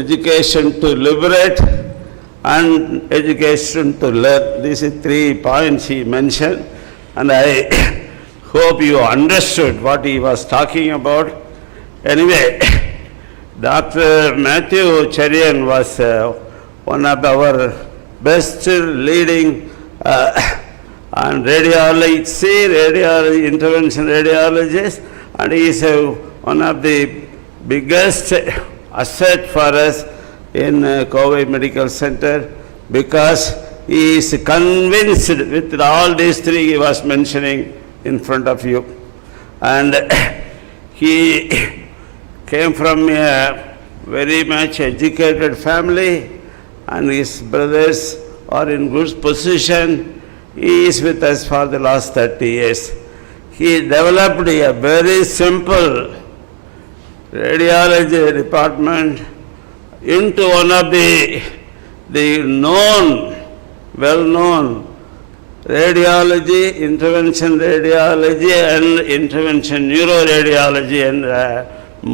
education to liberate and education to learn. These are 3 points he mentioned, and I hope you understood what he was talking about. Anyway, Dr. Matthew Cherian was one of our best leading and radiology, intervention radiologists, and he is one of the biggest asset for us in Cowai Medical Center, because he is convinced with all these 3 he was mentioning in front of you. And he came from a very much educated family, and his brothers are in good position. He is with us for the last 30 years. He developed a very simple radiology department into one of the known, well-known radiology, intervention radiology and intervention neuroradiology என்ற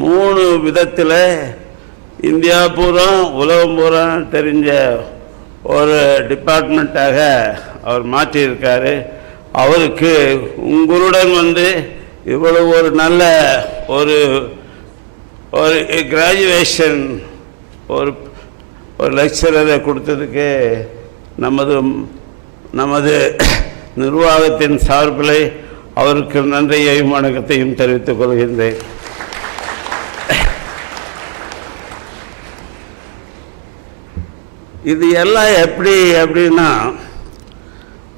3 விதத்தில் India பூரா உலகம் பூரா தெரிஞ்ச ஒரு டிபார்ட்மெண்ட்டாக அவர் மாற்றியிருக்காரு. அவருக்கு உங்களுடன் வந்து இவ்வளவு ஒரு நல்ல ஒரு கிராஜுவேஷன் ஒரு லெக்சரரை கொடுத்ததுக்கு நமது நிர்வாகத்தின் சார்பில் அவருக்கு நன்றியையும் வணக்கத்தையும் தெரிவித்துக் கொள்கின்றேன். இது எல்லாம் எப்படி அப்படின்னா,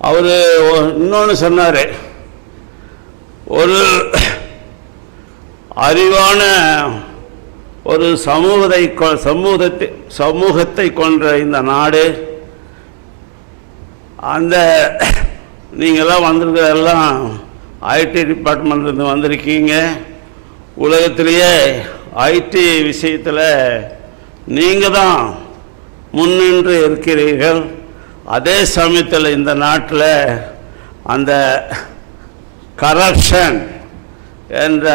அவர் இன்னொன்று சொன்னார், ஒரு அறிவான ஒரு சமூகத்தை கொன்ற இந்த நாடு, அந்த நீங்கள்லாம் வந்திருக்கிறதெல்லாம் ஐடி டிபார்ட்மெண்ட்லேருந்து வந்திருக்கீங்க. உலகத்திலேயே ஐடி விஷயத்தில் நீங்கள் தான் முன்னின்று இருக்கிறீர்கள். அதே சமயத்தில் இந்த நாட்டில் அந்த கரப்ஷன் என்ற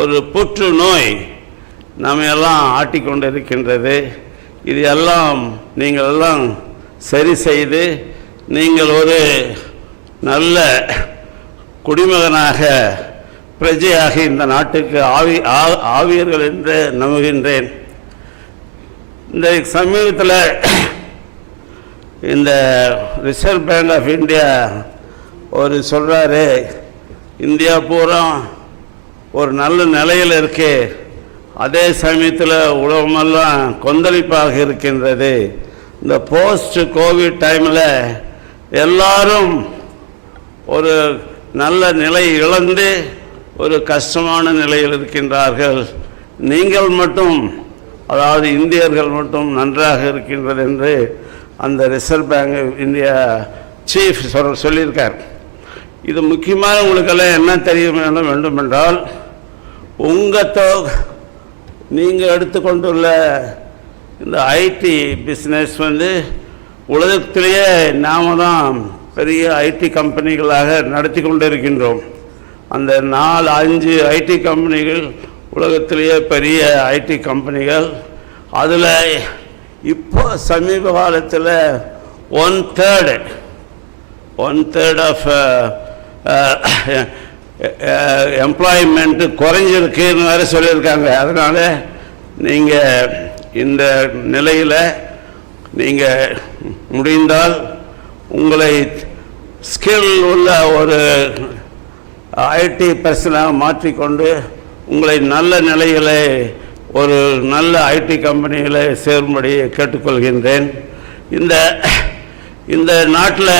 ஒரு புற்றுநோய் நம்மையெல்லாம் ஆட்டிக்கொண்டிருக்கின்றது. இது எல்லாம் நீங்கள் எல்லாம் சரி செய்து நீங்கள் ஒரு நல்ல குடிமகனாக பிரஜையாக இந்த நாட்டுக்கு ஆவீர்கள் என்று நம்புகின்றேன். இந்த சமீபத்தில் இந்த ரிசர்வ் பேங்க் ஆஃப் இந்தியா ஒரு சொல்கிறாரு, இந்தியா பூரா ஒரு நல்ல நிலையில் இருக்கு, அதே சமயத்தில் உலகமெல்லாம் கொந்தளிப்பாக இருக்கின்றது. இந்த போஸ்ட் கோவிட் டைமில் எல்லாரும் ஒரு நல்ல நிலை இழந்து ஒரு கஷ்டமான நிலையில் இருக்கின்றார்கள். நீங்கள் மட்டும், அதாவது இந்தியர்கள் மட்டும் நன்றாக இருக்கின்றது என்று அந்த ரிசர்வ் பேங்க் இந்தியா சீஃப் சொல்லியிருக்கார். இது முக்கியமான உங்களுக்கெல்லாம் என்ன தெரிய வேண்டும் என்றால், நீங்கள் எடுத்துக்கொண்டுள்ள இந்த ஐடி பிஸ்னஸ் வந்து உலகத்திலேயே நாம் தான் பெரிய ஐடி கம்பெனிகளாக நடத்தி கொண்டு இருக்கின்றோம். அந்த 4-5 ஐடி கம்பெனிகள் உலகத்திலேயே பெரிய ஐடி கம்பெனிகள். அதில் இப்போ சமீப காலத்தில் 1/3 ஆஃப் எம்ப்ளாய்மெண்ட்டு குறைஞ்சிருக்குன்னு வேறு சொல்லியிருக்காங்க. அதனால் நீங்கள் இந்த நிலையில் நீங்கள் முடிந்தால் உங்களை ஸ்கில் உள்ள ஒரு ஐடி பர்சனாக மாற்றிக்கொண்டு உங்களை நல்ல நிலையில் ஒரு நல்ல ஐடி கம்பெனிகளை சேரும்படி கேட்டுக்கொள்கின்றேன். இந்த நாட்டில்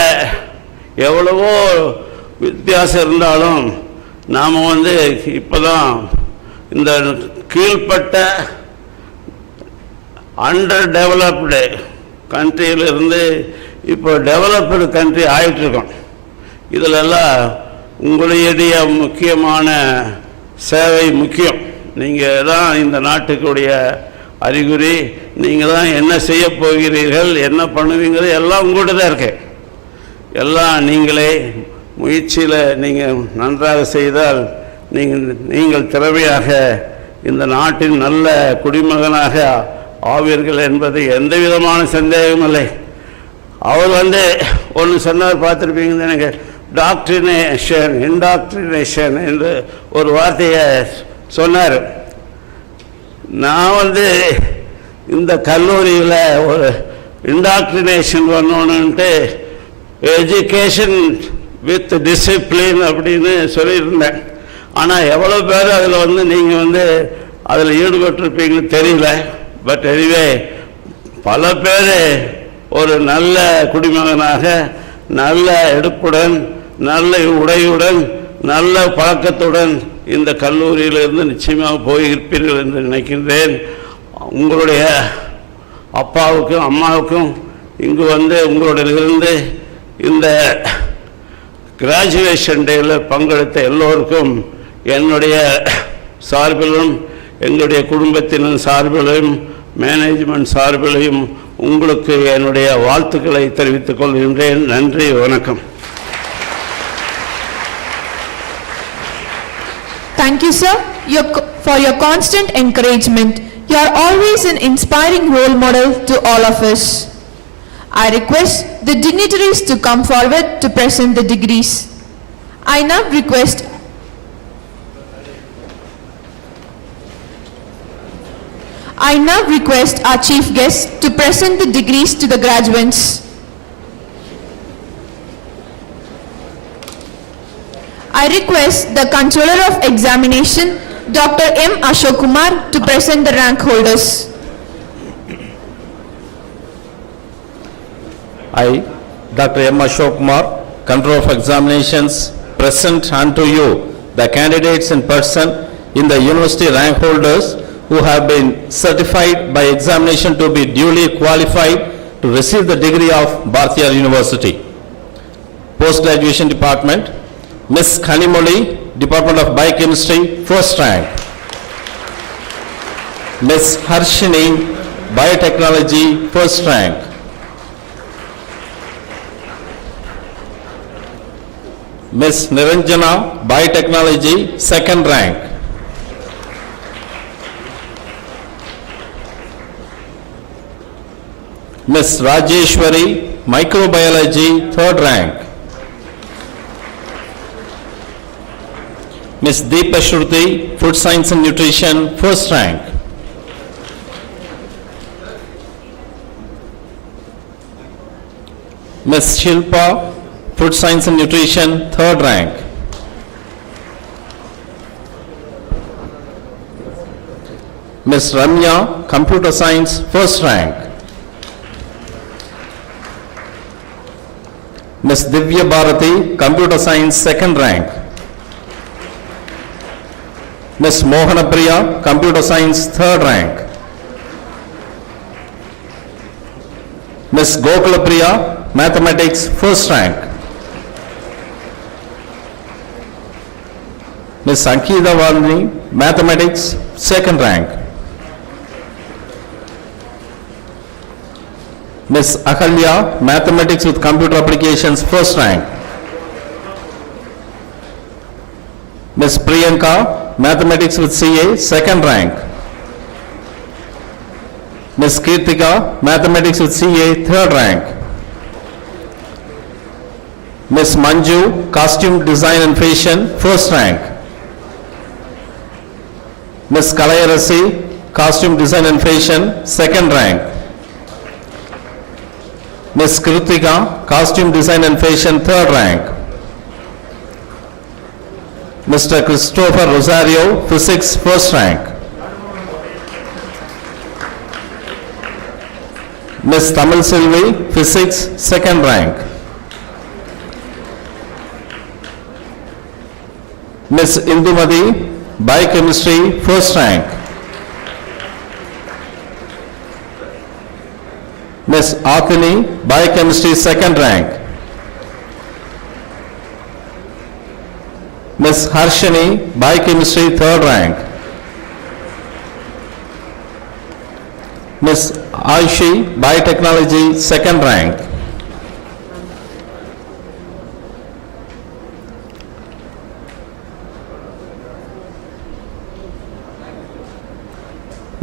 எவ்வளவோ வித்தியாசம் இருந்தாலும் நாம் வந்து இப்போ தான் இந்த கீழ்ப்பட்ட அண்டர் டெவலப்டு கண்ட்ரியிலிருந்து இப்போ டெவலப்டு கண்ட்ரி ஆகிட்டுருக்கோம். இதிலெல்லாம் உங்களுடைய முக்கியமான சேவை முக்கியம். நீங்கள் தான் இந்த நாட்டுக்குடைய அறிகுறி. நீங்கள் தான் என்ன செய்ய போகிறீர்கள், என்ன பண்ணுவீங்கிறது எல்லாம் உங்கள்கிட்ட தான் இருக்கு. எல்லாம் நீங்களே முயற்சியில் நீங்கள் நன்றாக செய்தால் நீங்கள் திறமையாக இந்த நாட்டின் நல்ல குடிமகனாக ஆவீர்கள் என்பது எந்த விதமான சந்தேகமும் இல்லை. அவர் ஒன்று சொன்னார், பார்த்துருப்பீங்க எனக்கு, டாக்ட்ரினேஷன் இன்டாக்ட்ரினேஷன் என்று ஒரு வார்த்தையை சொன்னார். நான் இந்த கல்லூரியில் ஒரு இன்டாக்ட்ரினேஷன் பண்ணணுன்ட்டு எஜுகேஷன் வித் டிசிப்ளின் அப்படின்னு சொல்லியிருந்தேன். ஆனால் எவ்வளோ பேர் அதில் நீங்கள் அதில் ஈடுபட்டிருப்பீங்கன்னு தெரியல. பட் எனிவே பல பேர் ஒரு நல்ல குடிமகனாக, நல்ல எடுப்புடன், நல்ல உடையுடன், நல்ல பழக்கத்துடன் இந்த கல்லூரியிலிருந்து நிச்சயமாக போயிருப்பீர்கள் என்று நினைக்கின்றேன். உங்களுடைய அப்பாவுக்கும் அம்மாவுக்கும் இங்கு உங்களுடன் இருந்து இந்த கிராஜுவேஷன் டேயில் பங்கெடுத்த எல்லோருக்கும் என்னுடைய சார்பிலும் எங்களுடைய குடும்பத்தினர் சார்பிலும் மேனேஜ்மெண்ட் சார்பிலையும் உங்களுக்கு என்னுடைய வாழ்த்துக்களை தெரிவித்துக் கொள்கின்றேன். நன்றி, வணக்கம். Thank you, sir, for your constant encouragement. You are always an inspiring role model to all of us. I request the dignitaries to come forward to present the degrees. I now request our chief guest to present the degrees to the graduates. I request the Controller of Examination, Dr. M. Ashok-Kumar, to present the rank holders. I, Dr. M. Ashok-Kumar, Controller of Examinations, present unto you the candidates in person in the university rank holders who have been certified by examination to be duly qualified to receive the degree of Bharatiya University. Postgraduation Department, Ms. Kanimoli, Department of Biochemistry, first rank. Ms. Harshini, Biotechnology, first rank. Ms. Niranjana, Biotechnology, second rank. Ms. Rajeshwari, Microbiology, third rank. Ms. Deepa Shruti, Food Science and Nutrition, first rank. Ms. Shilpa, Food Science and Nutrition, third rank. Ms. Ramya, Computer Science, first rank. Ms. Divya Bharati, Computer Science, second rank. Ms. Mohana Priya, Computer Science, third rank. Ms. Gokula Priya, Mathematics, first rank. Ms. Ankita Valni, Mathematics, second rank. Ms. Ahalya, Mathematics with Computer Applications, first rank. Ms. Priyanka, Mathematics with CA, second rank. Ms. Kirtika, Mathematics with CA, third rank. Ms. Manju, Costume Design and Fashion, first rank. Ms. Kalayarasi, Costume Design and Fashion, second rank. Ms. Kritika, Costume Design and Fashion, third rank. Mr. Christopher Rosario, Physics, first rank. Ms. Tamil Selvi, Physics, second rank. Ms. Indumati, Biochemistry, first rank. Ms. Athini, Biochemistry, second rank. Ms. Harshini, Biochemistry, third rank. Ms. Aishi, Biotechnology, second rank.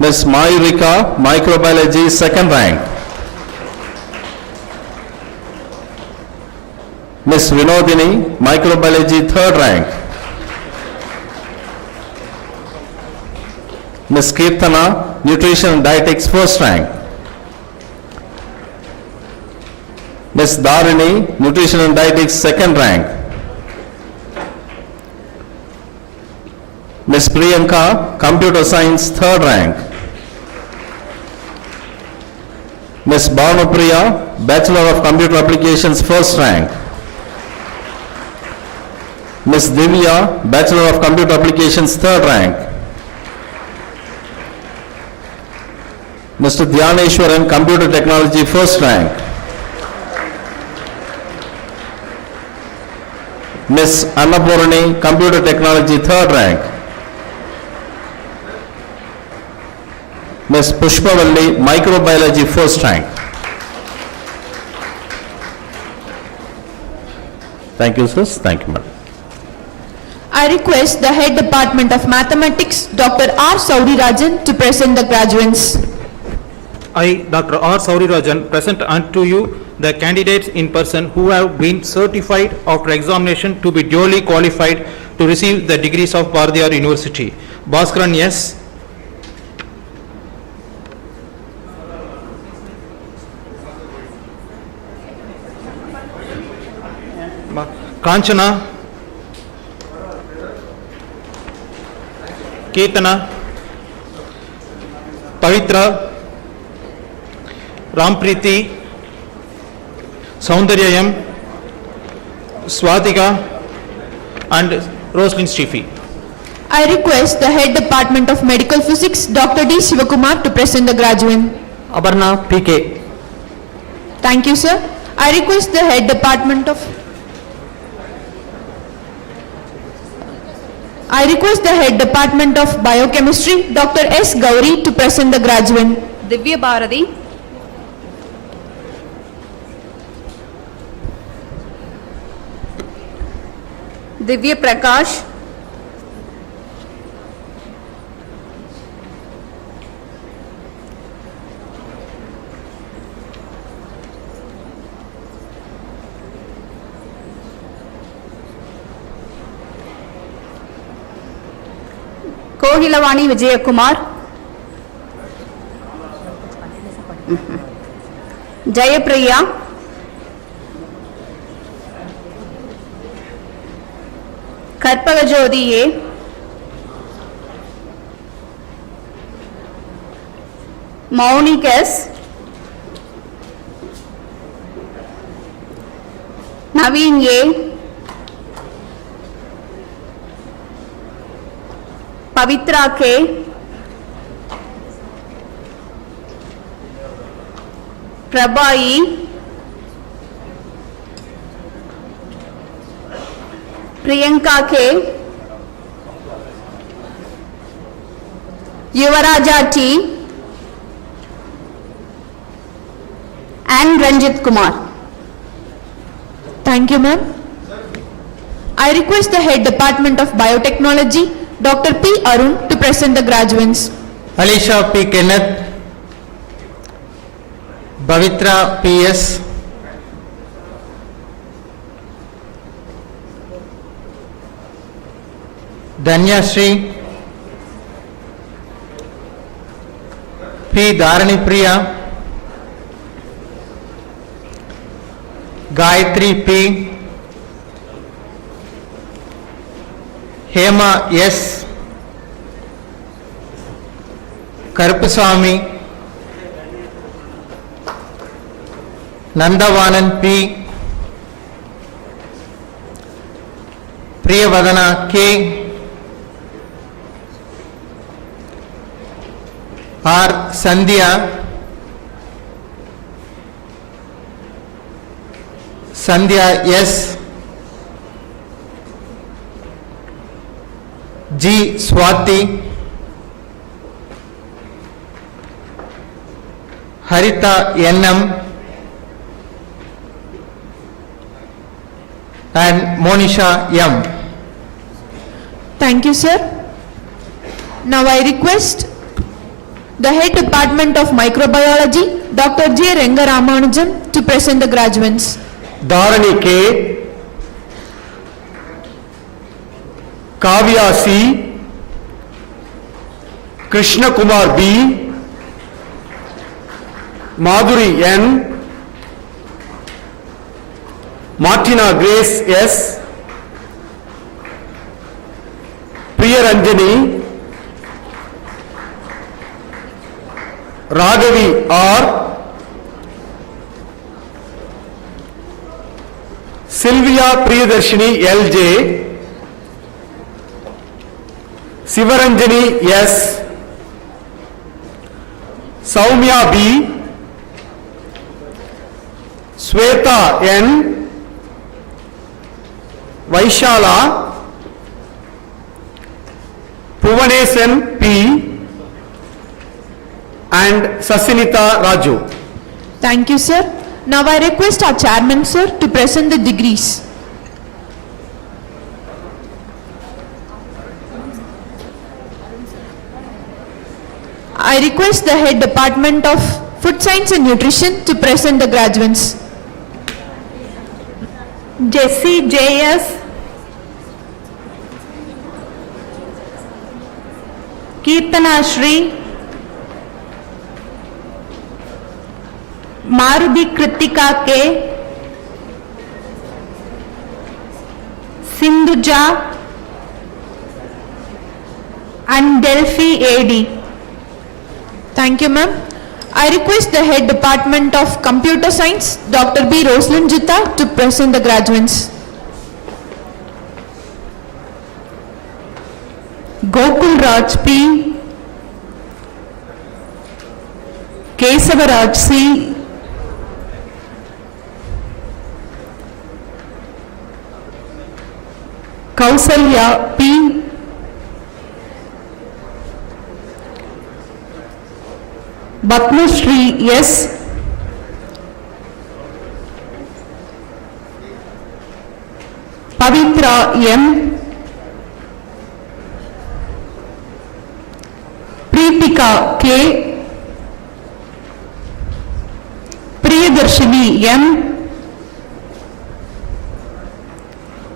Ms. Mayurika, Microbiology, 2nd rank. Ms. Vinodini, Microbiology, 3rd rank. Ms. Kirtana, Nutrition and Dietetics, 1st rank. Ms. Dharini, Nutrition and Dietetics, 2nd rank. Ms. Priyanka, Computer Science, 3rd rank. Ms. Bhanupriya, Bachelor of Computer Applications, 1st rank. Ms. Divya, Bachelor of Computer Applications, 3rd rank. Mr. Dhyaneshwaran, Computer Technology, 1st rank. Ms. Annapurni, Computer Technology, 3rd rank. Ms. Pushpavalli, Microbiology, 1st rank. Thank you, sirs. Thank you, madam. I request the Head Department of Mathematics, Dr. R. Saurirajan, to present the graduates. I, Dr. R. Saurirajan, present unto you the candidates in person who have been certified after examination to be duly qualified to receive the degrees of Bharatiyar University. Bhaskaran S. Kanchana, Kirtana, Pavitra, Rampriti, Soundaryayam, Swatika and Roslyn Stiffy. I request the Head Department of Medical Physics, Dr. D. Sivakumar, to present the graduate. Abarna PK. Thank you, sir. I request the Head Department of Biochemistry, Dr. S. Gauri, to present the graduate. Divya Bharati, Divya Prakash, Kohilavani Vijayakumar, Jayapriya, Karpagajodi A, Maunik S, Naveen A, Pavitra K, Prabha E, Priyanka K, Yuvaraja T, and Ranjit Kumar. Thank you, ma'am. I request the Head Department of Biotechnology, Dr. P. Arun, to present the graduates. Alisha P. Kenneth, Bhavitra P.S., Danya Shri, P. Dharani Priya, Gayatri P, Hema S, Karpaswami, Nandavanan P, Priyavadana K, R. Sandhya, Sandhya S, G. Swati, Harita N.M. and Monisha M. Thank you, sir. Now I request the Head Department of Microbiology, Dr. J. Renga Ramanujan, to present the graduates. Dharani K, Kavya C, Krishna Kumar B, Madhuri N, Martina Grace S, Priya Ranjani, Raghavi R, Sylvia Priyadarshini LJ, Sivaranjani S, Saumya B, Sweta N, Vaishala, Puvanesan P, and Sasinita Raju. Thank you, sir. Now I request our chairman, sir, to present the degrees. I request the Head Department of Food Science and Nutrition to present the graduates. Jesse J.S., Kirtana Shri, Maruti Kritika K, Sindhuja, and Delphi A.D. Thank you, ma'am. I request the Head Department of Computer Science, Dr. B. Rosalind Jutta, to present the graduates. Gokul Raj P, Kesavaraj C, Kausalya P, Batmashri S, Pavitra M, Preetika K, Priyadarshini M,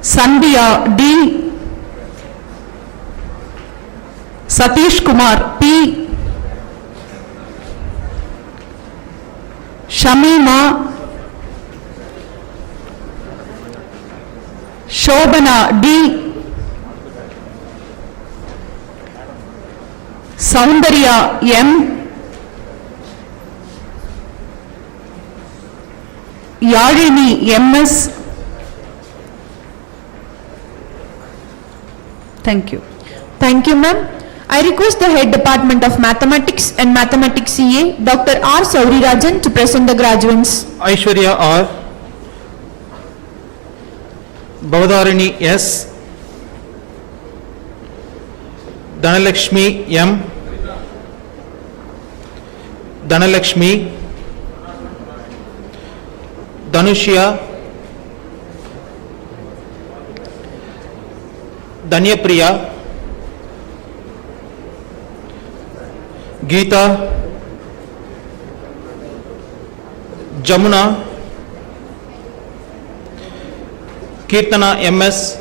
Sandhya D, Satish Kumar P, Shamima, Shobana D, Soundarya M, Yalini MS. Thank you. Thank you, ma'am. I request the Head Department of Mathematics and Mathematics CA, Dr. R. Saurirajan, to present the graduates. Aishwarya R, Bhavadharini S, Dhanalakshmi M, Dhanalakshmi, Dhanushya, Danyapriya, Geeta, Jamuna, Kirtana MS,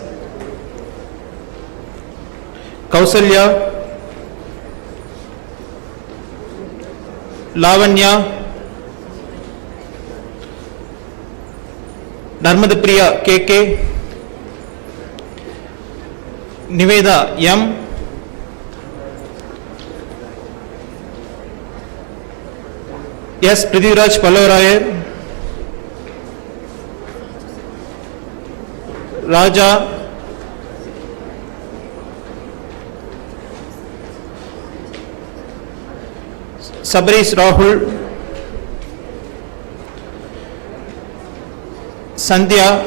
Kausalya, Lavanya, Narmadapriya KK, Niveda M, S. Prithviraj Pallavarayar, Raja, Sabris Rahul, Sandhya,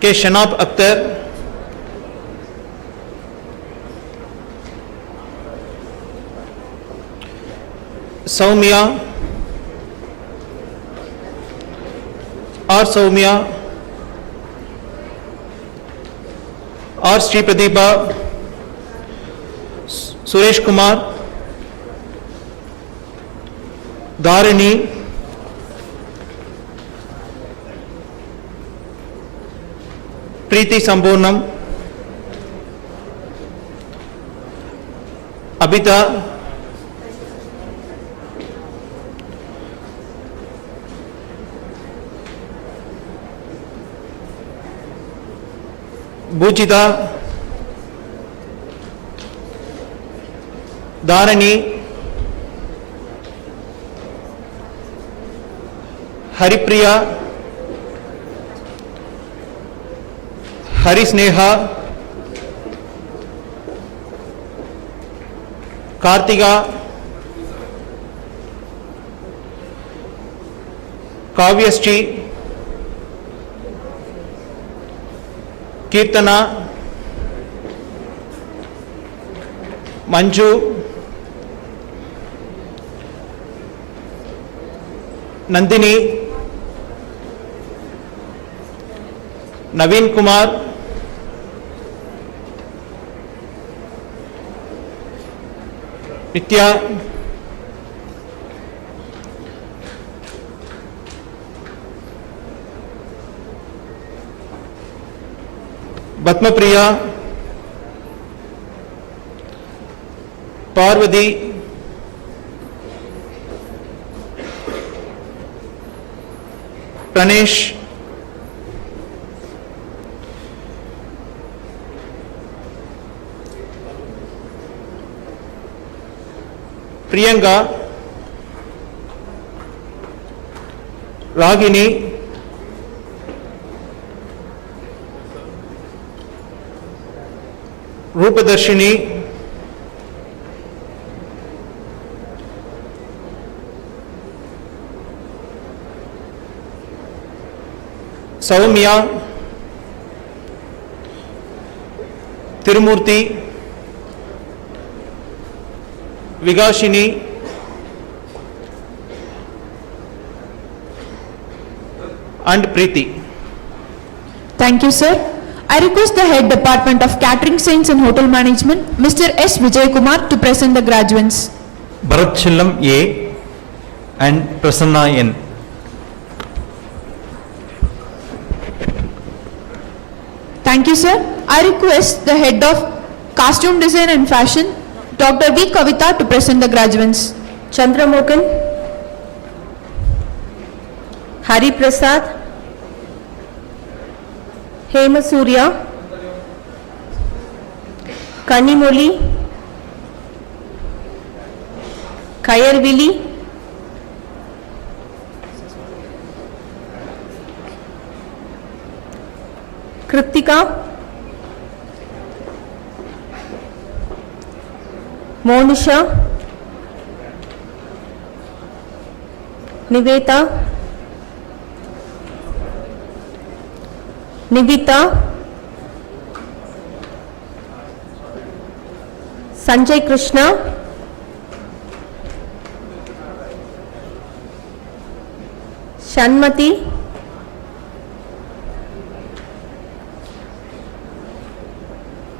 K. Shanab Akhtar, Soumya, R. Soumya, R. Sri Pratibha, Suresh Kumar, Dharini, Preeti Samburnam, Abhita, Bujita, Dharani, Haripriya, Harisneha, Kartika, Kavyaschi, Kirtana, Manju, Nandini, Naveen Kumar, Nitya, Batmapriya, Parvati, Pranesh, Priyanka, Ragini, Rupadarshini, Saumya, Tirumurti, Vigashini, and Preeti. Thank you, sir. I request the Head Department of Catering Science and Hotel Management, Mr. S. Vijay Kumar, to present the graduates. Bharat Chillam A and Prasanna N. Thank you, sir. I request the Head of Costume Design and Fashion, Dr. V. Kavita, to present the graduates. Chandramokan, Hari Prasad, Hema Surya, Kanimoli, Kayarvili, Kritika, Monisha, Niveta, Nivita, Sanjay Krishna, Shanmati,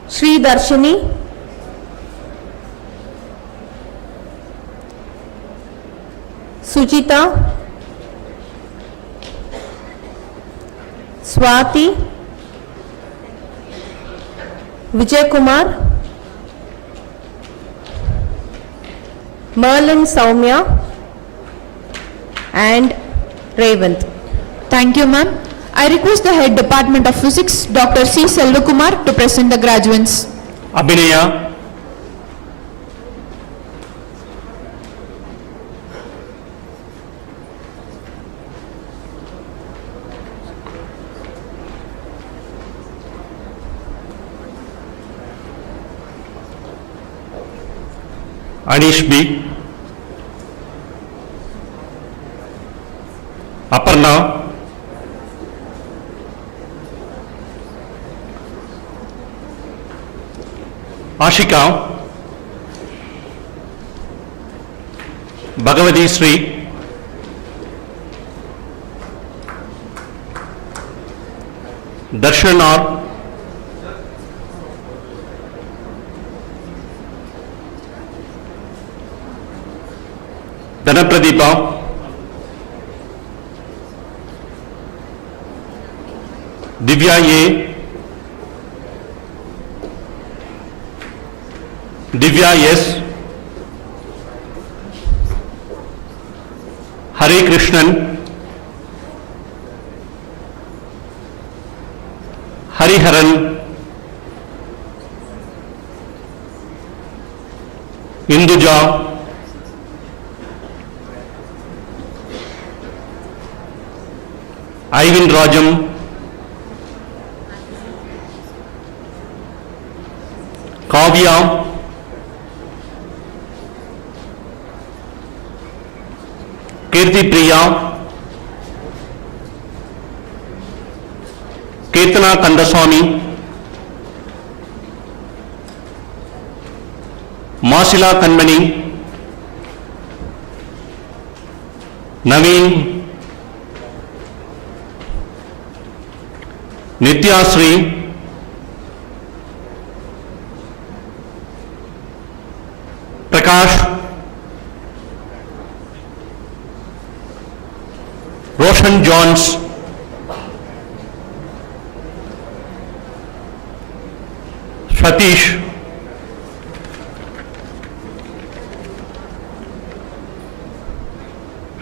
Sri Darshini, Sujita, Swati, Vijay Kumar, Merlin Saumya, and Revant. Thank you, ma'am. I request the Head Department of Physics, Dr. C. Selvakumar, to present the graduates. Abhinaya, Anish B, Aparna, Ashika, Bhagavati Sri, Darshan R, Dhanapradeepa, Divya A, Divya S, Hare Krishnan, Hariharan, Induja, Ivan Rajam, Kavya, Kirti Priya, Ketana Kandaswamy, Masila Kanmani, Naveen, Nityasri, Prakash, Roshan Johns, Satish,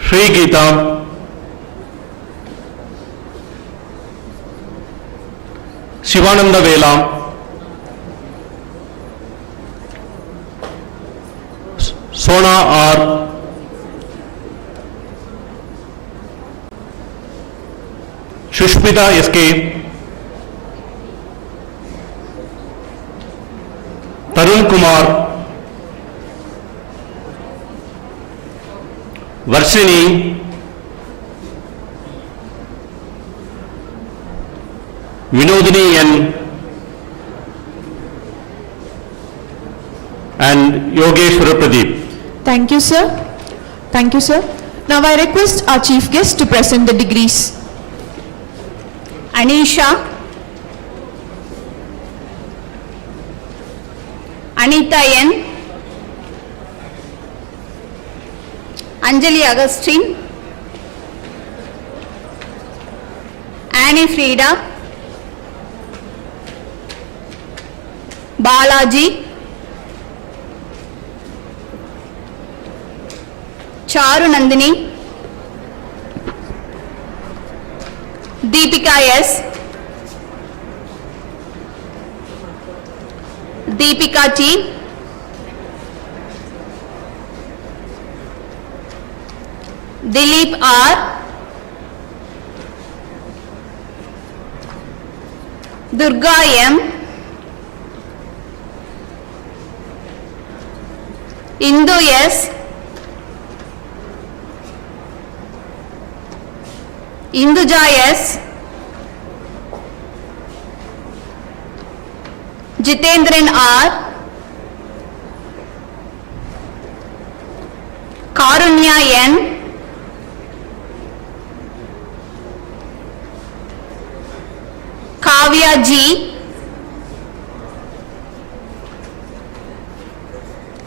Sri Geeta, Shivananda Vela, Sona R, Shushmita SK, Tarun Kumar, Varshini, Vinodini N, and Yogeshwara Pradeep. Thank you, sir. Thank you, sir. Now I request our chief guest to present the degrees. Anisha, Anita N, Anjali Agustin, Annie Frida, Balaji, Charu Nandini, Deepika S, Deepika T, Dilip R, Durga M, Indu S, Induja S, Jitendran R, Karunya N, Kavya G,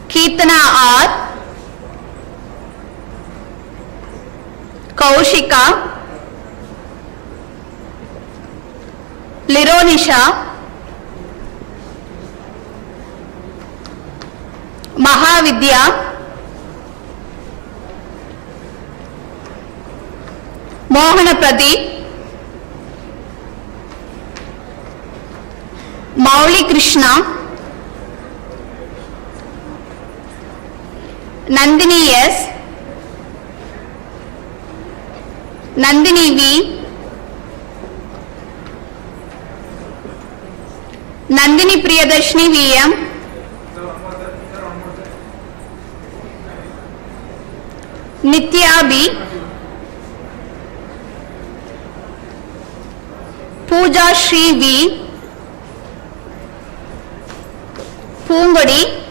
Keetana R, Kaushika, Lironisha, Mahavidya, Mohana Pradeep, Mauli Krishna, Nandini S, Nandini V, Nandini Priyadarshini VM, Nitya B, Pooja Shri V, Poongadi,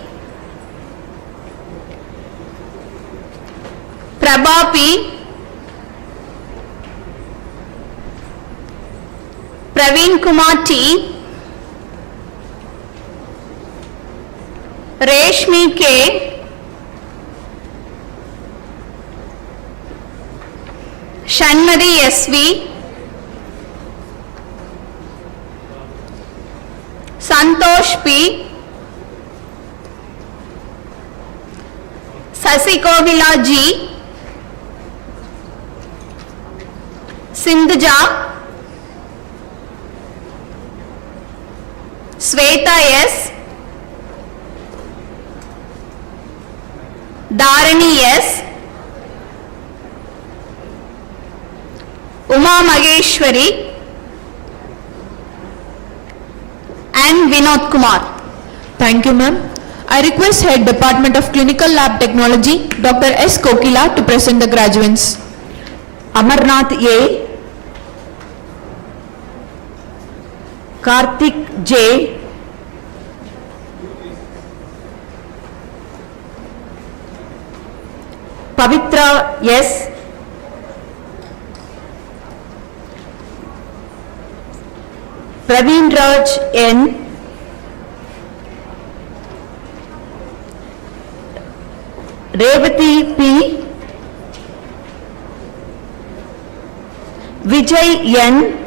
Prabha P, Praveen Kumar T, Reshmi K, Shanmadi S.V., Santosh P., Sasikovila G., Sindhuja, Sweta S., Dharani S., Uma Mageshwari and Vinod Kumar. Thank you, ma'am. I request Head Department of Clinical Lab Technology, Dr. S. Kokila, to present the graduates. Amarnath A., Karthik J., Pavitra S., Praveen Raj N., Revati P., Vijay N.,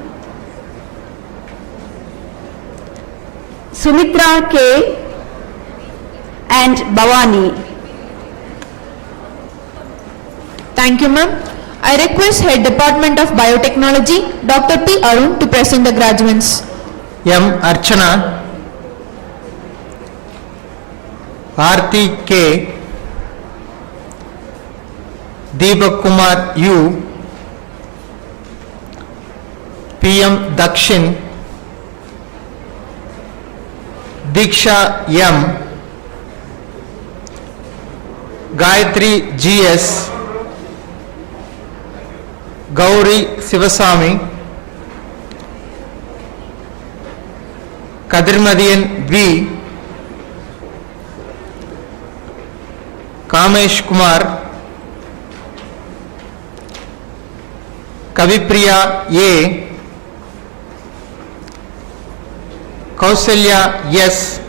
Sumitra K. and Bhavani. Thank you, ma'am. I request Head Department of Biotechnology, Dr. P. Arun, to present the graduates. M. Archana, Aarti K., Deepak Kumar U., P.M. Dakshin, Diksha M., Gayatri G.S., Gauri Sivasamy, Kadirmadian V., Kamesh Kumar, Kavipriya A., Kausalya S.,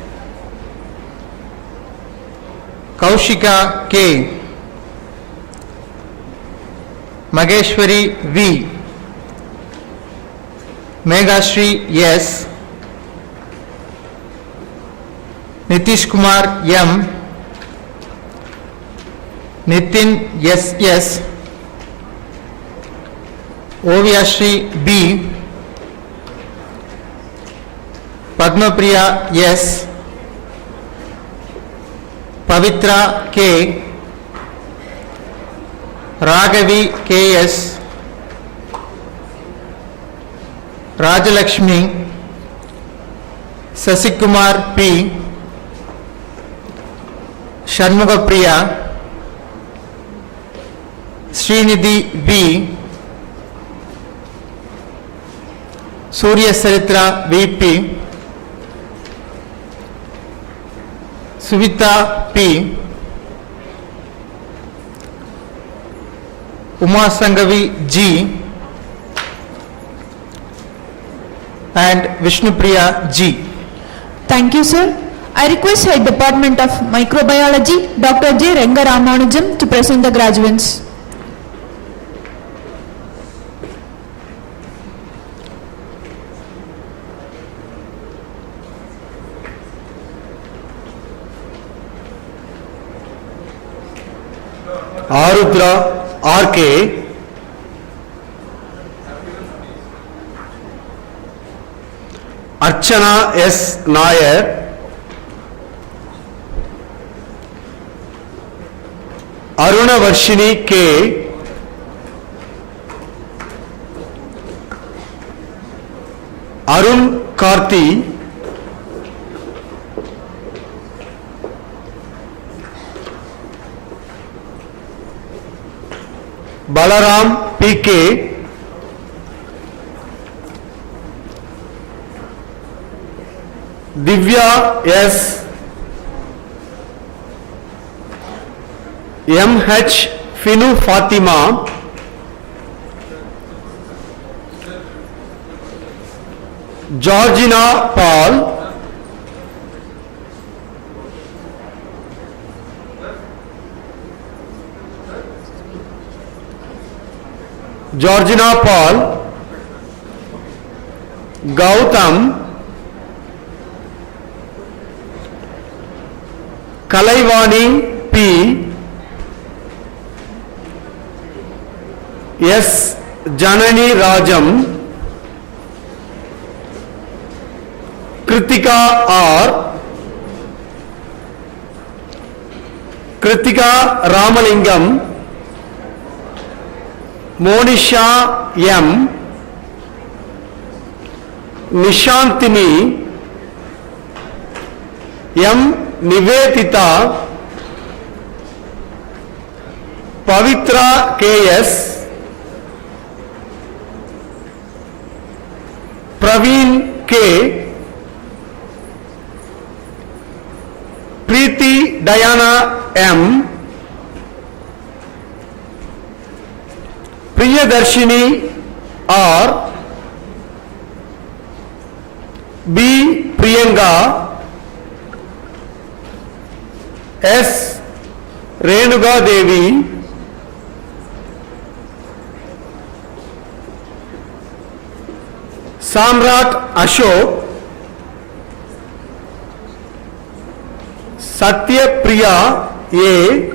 Kaushika K., Mageshwari V., Meghashri S., Nitish Kumar M., Nitin S., Ovyashri B., Padmapriya S., Pavitra K., Raghavi K.S., Rajalakshmi, Sasikumar P., Shanmugapriya, Srinidhi V., Surya Saritra V.P., Suvita P., Uma Sangavi G., and Vishnupriya G. Thank you, sir. I request Head Department of Microbiology, Dr. J. Renga Ramanujam, to present the graduates. Arudra R.K., Archana S. Nair, Aruna Varshini K., Arun Karthi, Balaram P.K., Divya S., M.H. Finu Fatima, Georgina Paul, Georgina Paul, Gautam, Kalaivani P, S. Janani Rajam, Kritika R, Kritika Ramalingam, Monisha M, Nishantini, M. Nivedita, Pavitra K.S., Praveen K, Preeti Diana M, Priyadarshini R, B. Priyanka, S. Renuga Devi, Samrat Ashok, Satya Priya A,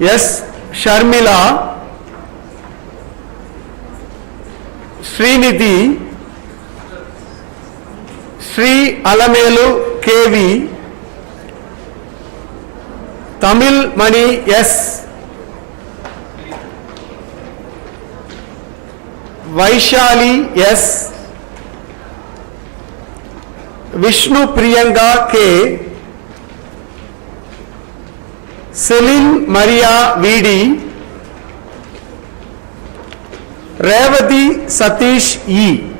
S. Sharmila, Srinidhi, Sri Alamelu KV, Tamil Mani S, Vaishali S, Vishnu Priyanka K, Celine Maria VD, Revati Satish E.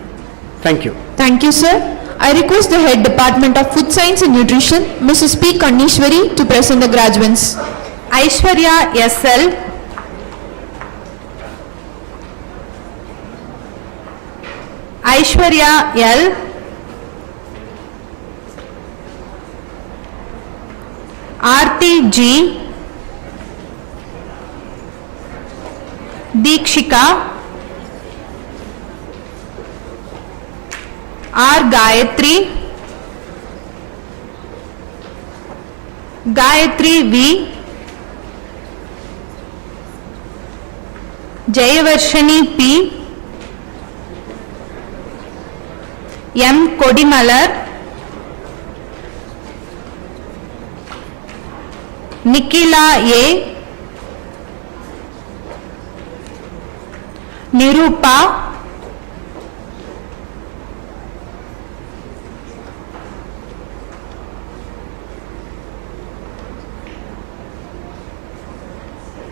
Thank you. Thank you, sir. I request the Head Department of Food Science and Nutrition, Mrs. P. Kannishwari, to present the graduates. Aishwarya SL, Aishwarya L, Aarti G, Deekshika, R. Gayatri, Gayatri V, Jayavarshani P, M. Kodimalar, Nikila A, Nirupa,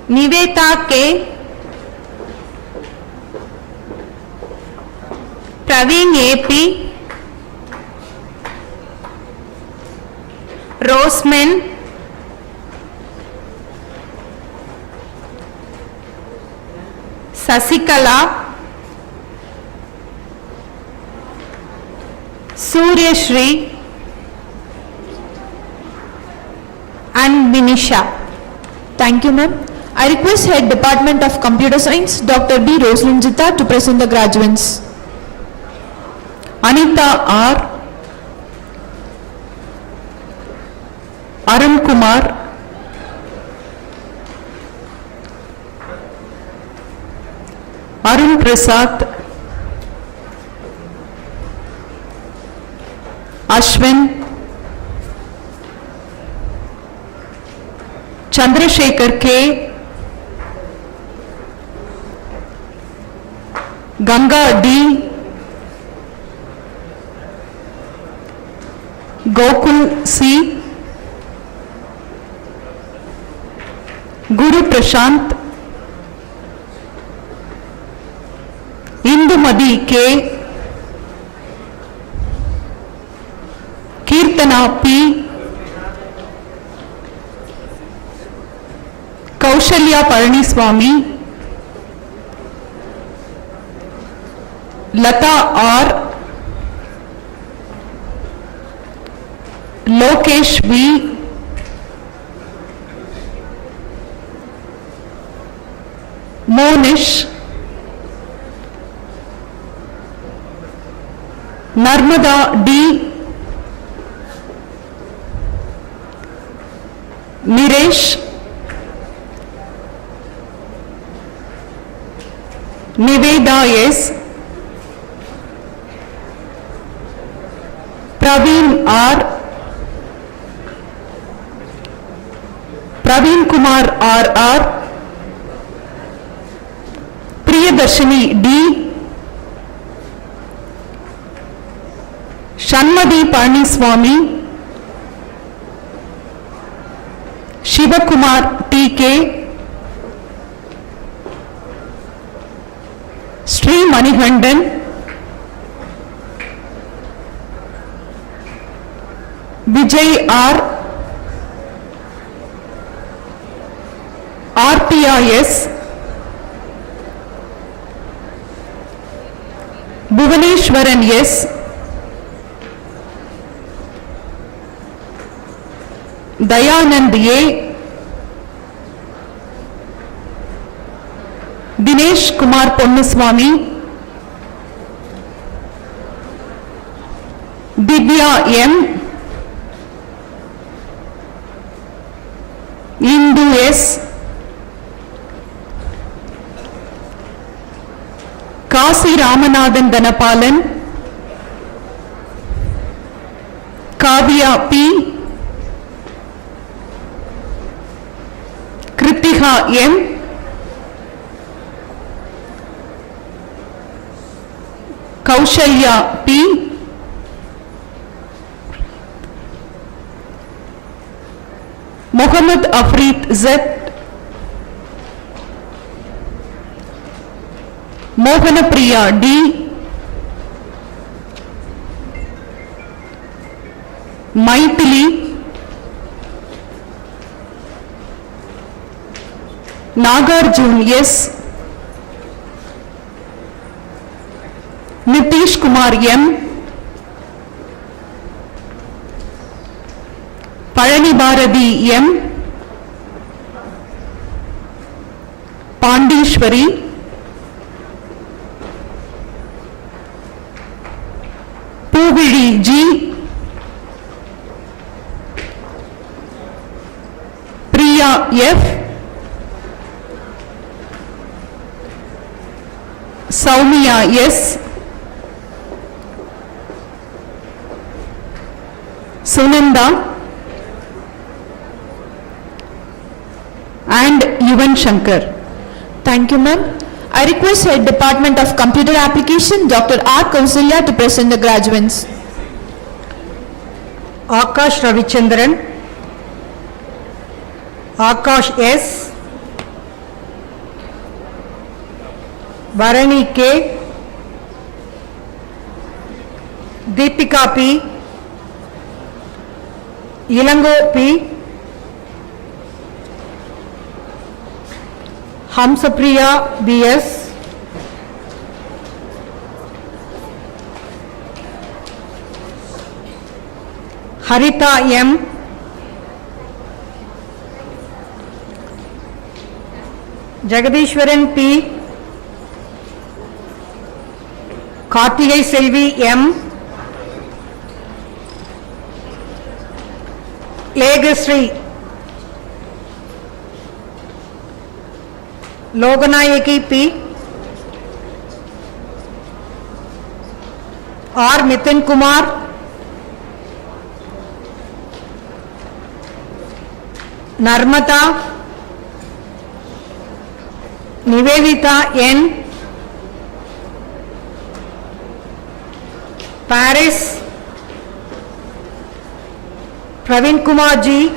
Niveta K, Praveen AP, Roseman, Sasikala, Suryashri, and Vinisha. Thank you, ma'am. I request Head Department of Computer Science, Dr. B. Roslinjita, to present the graduates. Anita R, Arun Kumar, Arun Prasad, Ashwin, Chandrasekhar K, Ganga D, Gokul C, Guru Prashant, Indumadi K, Kirtana P, Kaushalya Palaniswami, Lata R, Lokesh V, Monish, Narmada D, Niresh, Niveda S, Praveen R, Praveen Kumar R, Priyadarshini D, Shanmadi Palaniswami, Shivakumar T.K., Sri Manigandan, Vijay R, RPIS, Bhuvaneshwaran S, Dayanand A, Dinesh Kumar Ponnuswamy, Divya M, Indu S, Kasi Ramanathan Dhanapalan, Kavya P, Kritiha M, Kaushalya P, Muhammad Afreet Z, Mohanapriya D, Maithili, Nagarjun S, Nitish Kumar M, Palani Bharati M, Pandishwari, Puvidi G, Priya F, Saumya S, Sunanda and Yuvan Shankar. Thank you, ma'am. I request Head Department of Computer Application, Dr. R. Kausalya, to present the graduates. Akash Ravichandran, Akash S, Bharani K, Deepika P, Ilango P, Hamsapriya B.S., Harita M, Jagadishwaran P, Kartigai Selvi M, Legasri Loganayaki P, R. Nitin Kumar, Narmata, Nivedita N, Paris, Praveen Kumar G,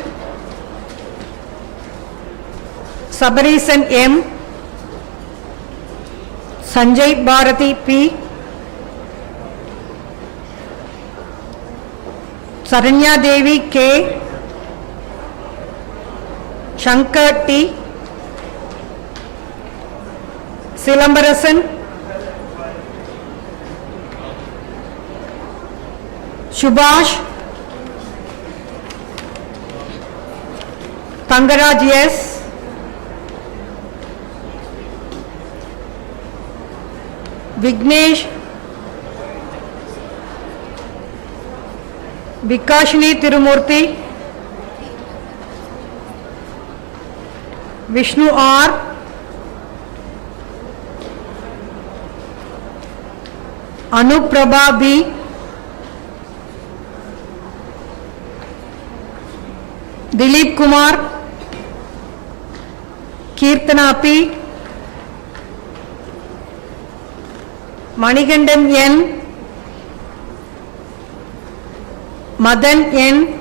Sabarisan M, Sanjay Bharati P, Saranya Devi K, Shankar T, Silambarasan, Subhash, Tangaraj S, Vignesh, Vikashini Tirumurthy, Vishnu R, Anuprabha B, Dilip Kumar, Kirtana P, Manigandan N, Madan N,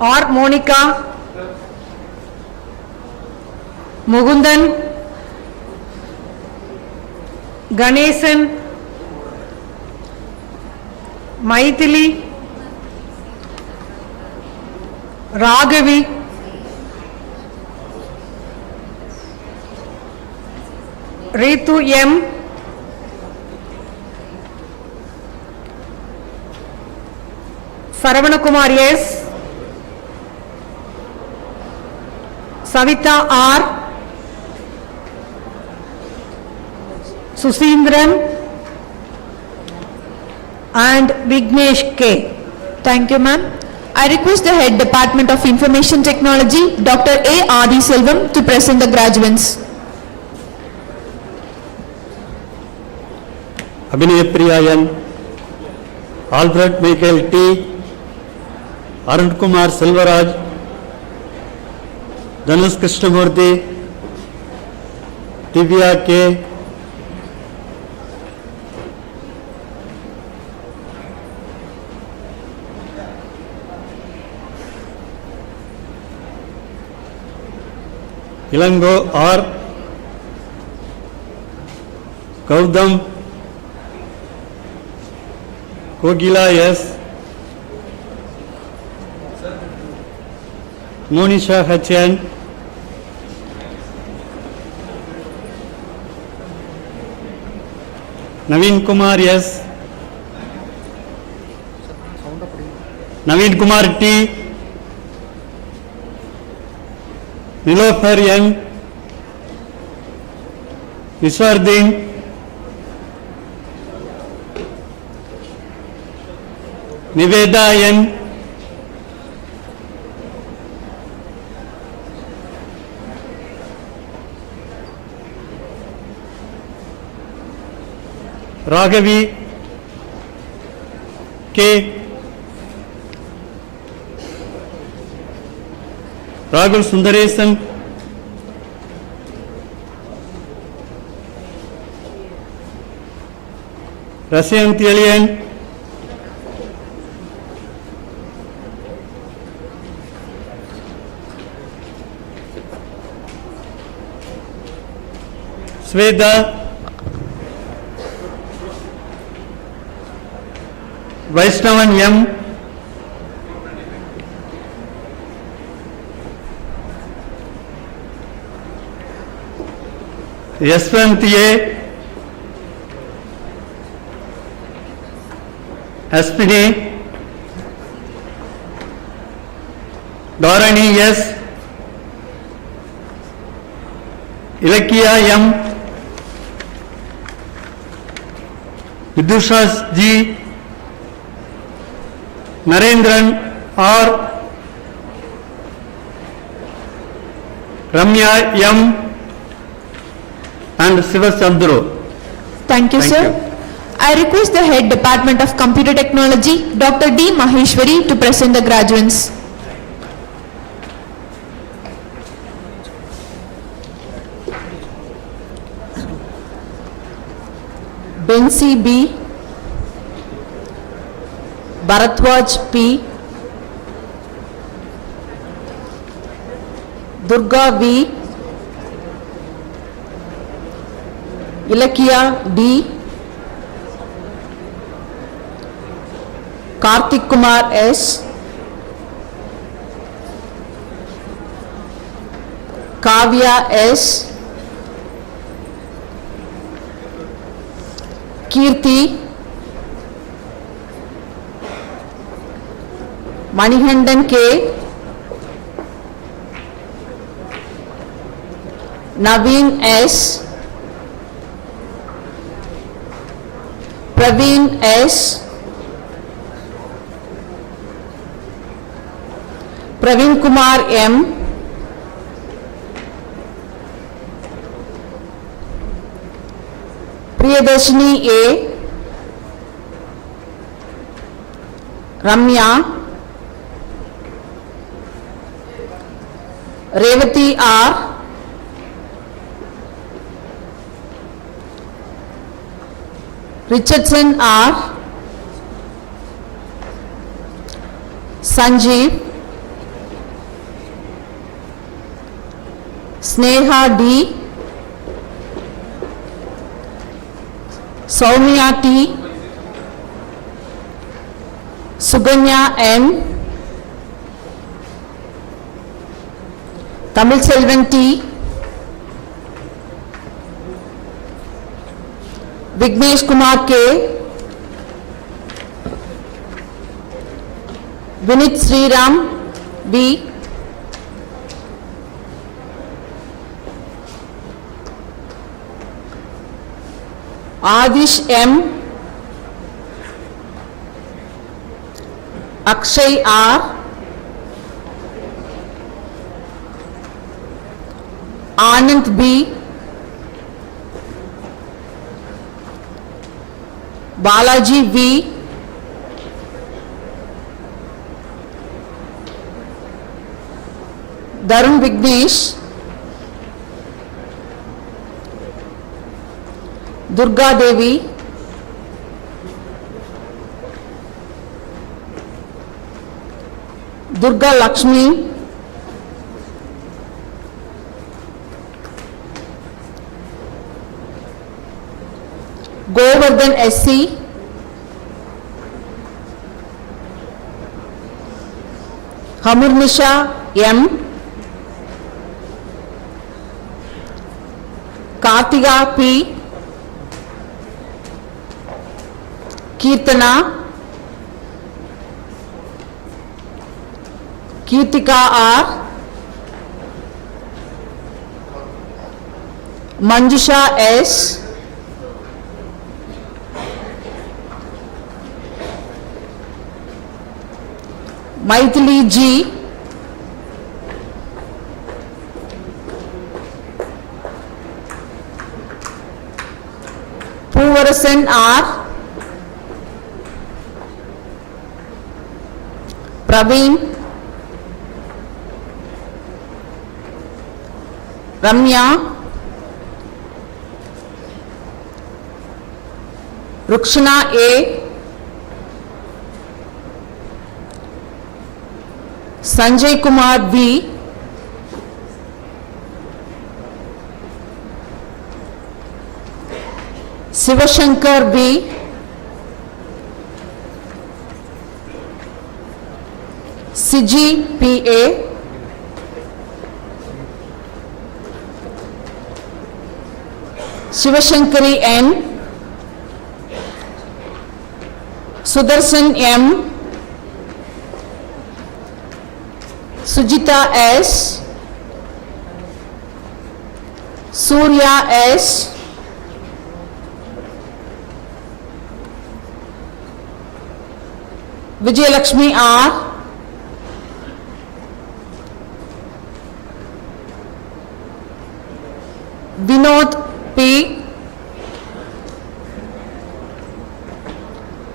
R. Monica, Mugundan, Ganesan, Maithili, Raghavi, Ritu M, Saravana Kumar S, Savita R, Susindran and Vignesh K. Thank you, ma'am. I request the Head Department of Information Technology, Dr. A. Adi Selvam, to present the graduates. Abhinay Priyayan, Alfred Michael T, Arun Kumar Silvaraj, Dhanush Krishnamurthy, Divya K, Ilango R, Gautam, Kogila S, Monisha Hachan, Naveen Kumar S, Naveen Kumar T, Nilofar N, Viswardin, Niveda N, Raghavi K, Raghav Sundaresan, Rasyanti Alian, Sweda, Vaishnavan M, Yashwant A, Aspini, Dharani S, Ilakia M, Vidusha G, Narendran R, Ramya M, and Sivachandru. Thank you, sir. I request the Head Department of Computer Technology, Dr. D. Maheshwari, to present the graduates. Bensi B, Bharatwaj P, Durga V, Ilakia D, Karthik Kumar S, Kavya S, Kirti, Manihandan K, Naveen S. Praveen S. Praveen Kumar M. Priyadarshini A. Ramya. Revati R. Richardson R. Sanjeev. Sneha D. Soumya T. Suganya N. Tamil Selvan T. Vignesh Kumar K. Vinit Sriram B. Adish M. Akshay R. Anand B. Balaji V. Darun Vignesh. Durga Devi. Durga Lakshmi. Govardhan SC. Hamurnisha M. Kartiga P. Kirtana. Kirtika R. Manjusha S. Maithili G. Puvarasan R. Praveen. Ramya. Rukshana A. Sanjay Kumar V. Sivashankar B. Siji P.A. Shivashankari N. Sudarshan M. Sujita S. Surya S. Vijayalakshmi R. Vinod P.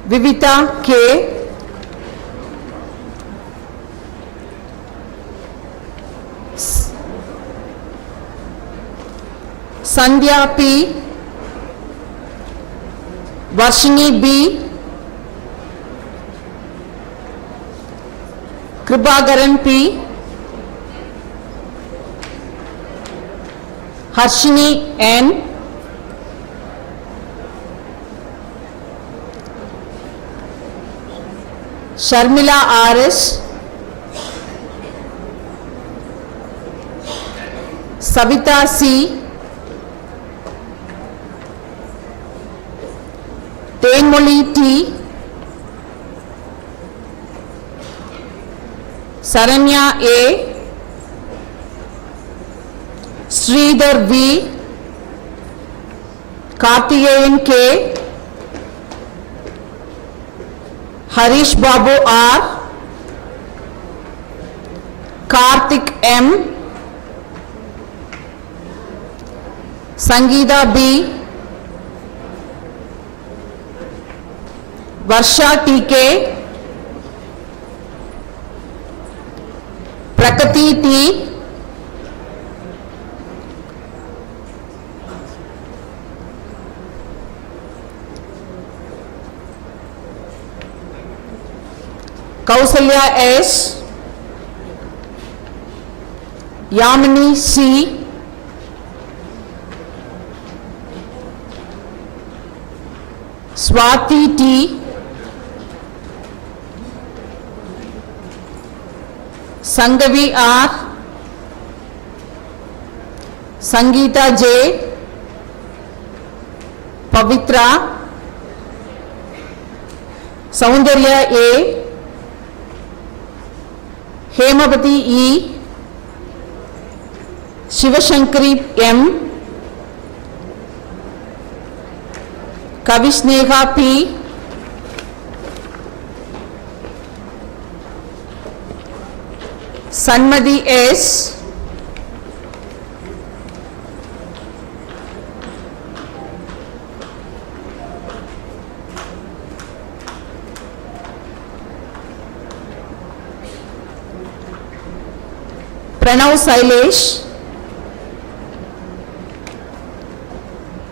Vivita K. Sandhya P. Varshini B. Kribagaran P. Harshini N. Sharmila R.S. Savita C. Tenmoli T. Saranya A. Sridhar V, Karthigeyan K, Harish Babu R, Karthik M, Sangeeta B, Varsha TK, Prakati T, Kausalya S, Yamini C, Swati T, Sangavi R, Sangeeta J, Pavitra, Saundarya A, Hemavati E, Shivashankari M, Kavisneha P, Sanmadi S, Pranav Sailesh,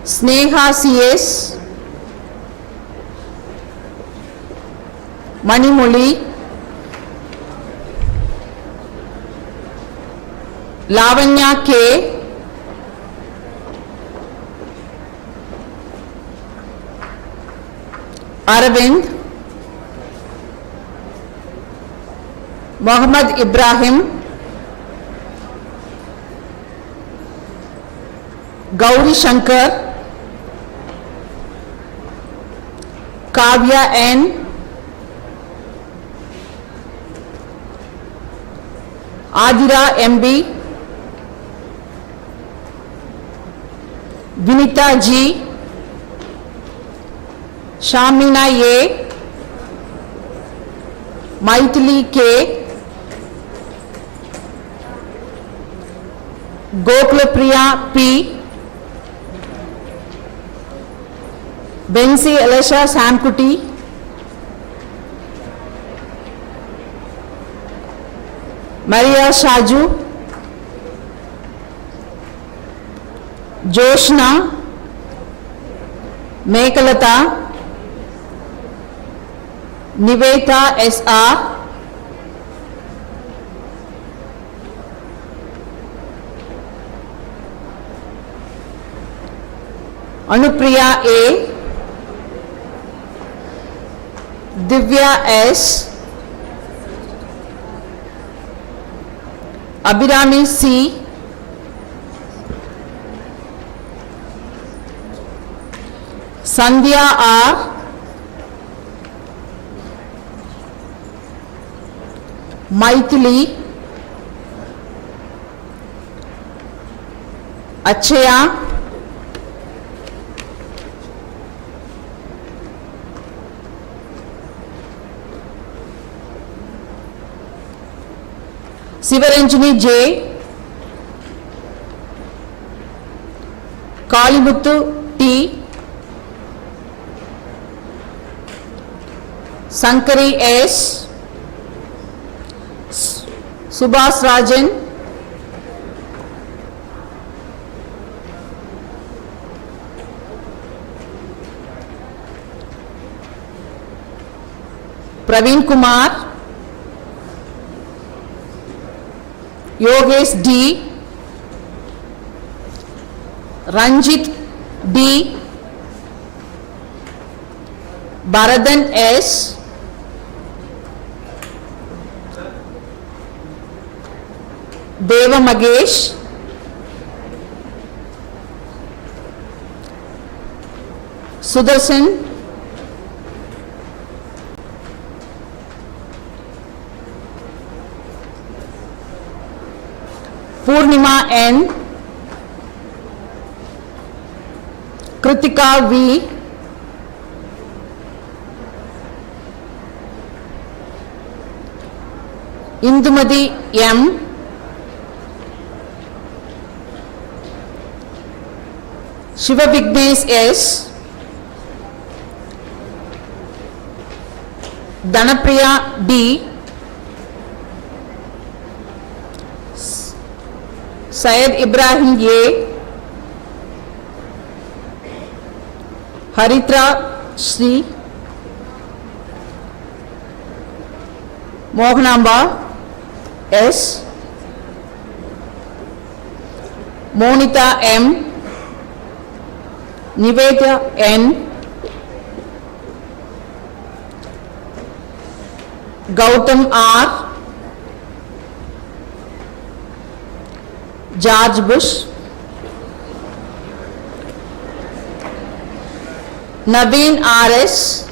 Sneha CS, Manimuli, Lavanya K, Arvind, Muhammad Ibrahim, Gauri Shankar, Kavya N, Adira MB, Vinita G, Shamina A, Maithili K, Gokulapriya P, Bensi Elisha Samkuti, Maria Shaju, Joshna, Mekalata, Niveta SR, Anupriya A, Divya S, Abhirami C, Sandhya R, Maithili, Achaya, Sivaranjani J, Kalimuthu T, Sankari S, Subhas Rajan, Praveen Kumar, Yogesh D, Ranjit D, Bharathan S, Deva Magesh, Sudarshan, Purnima N, Kritika V, Indumati M, Shiva Vignesh S, Dhanapriya D, Syed Ibrahim A, Haritra Sri, Mohanamba S, Monita M, Nivedya N, Gautam R, George Bush, Naveen R.S.,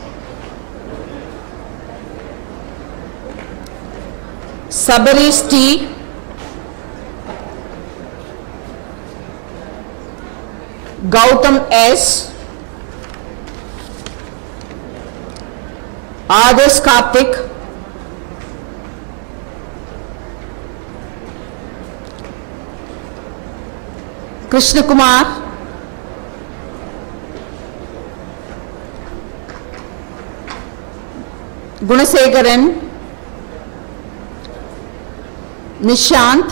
Sabarish T, Gautam S, Adarsh Karthik, Krishna Kumar, Gunasegaran, Nishant,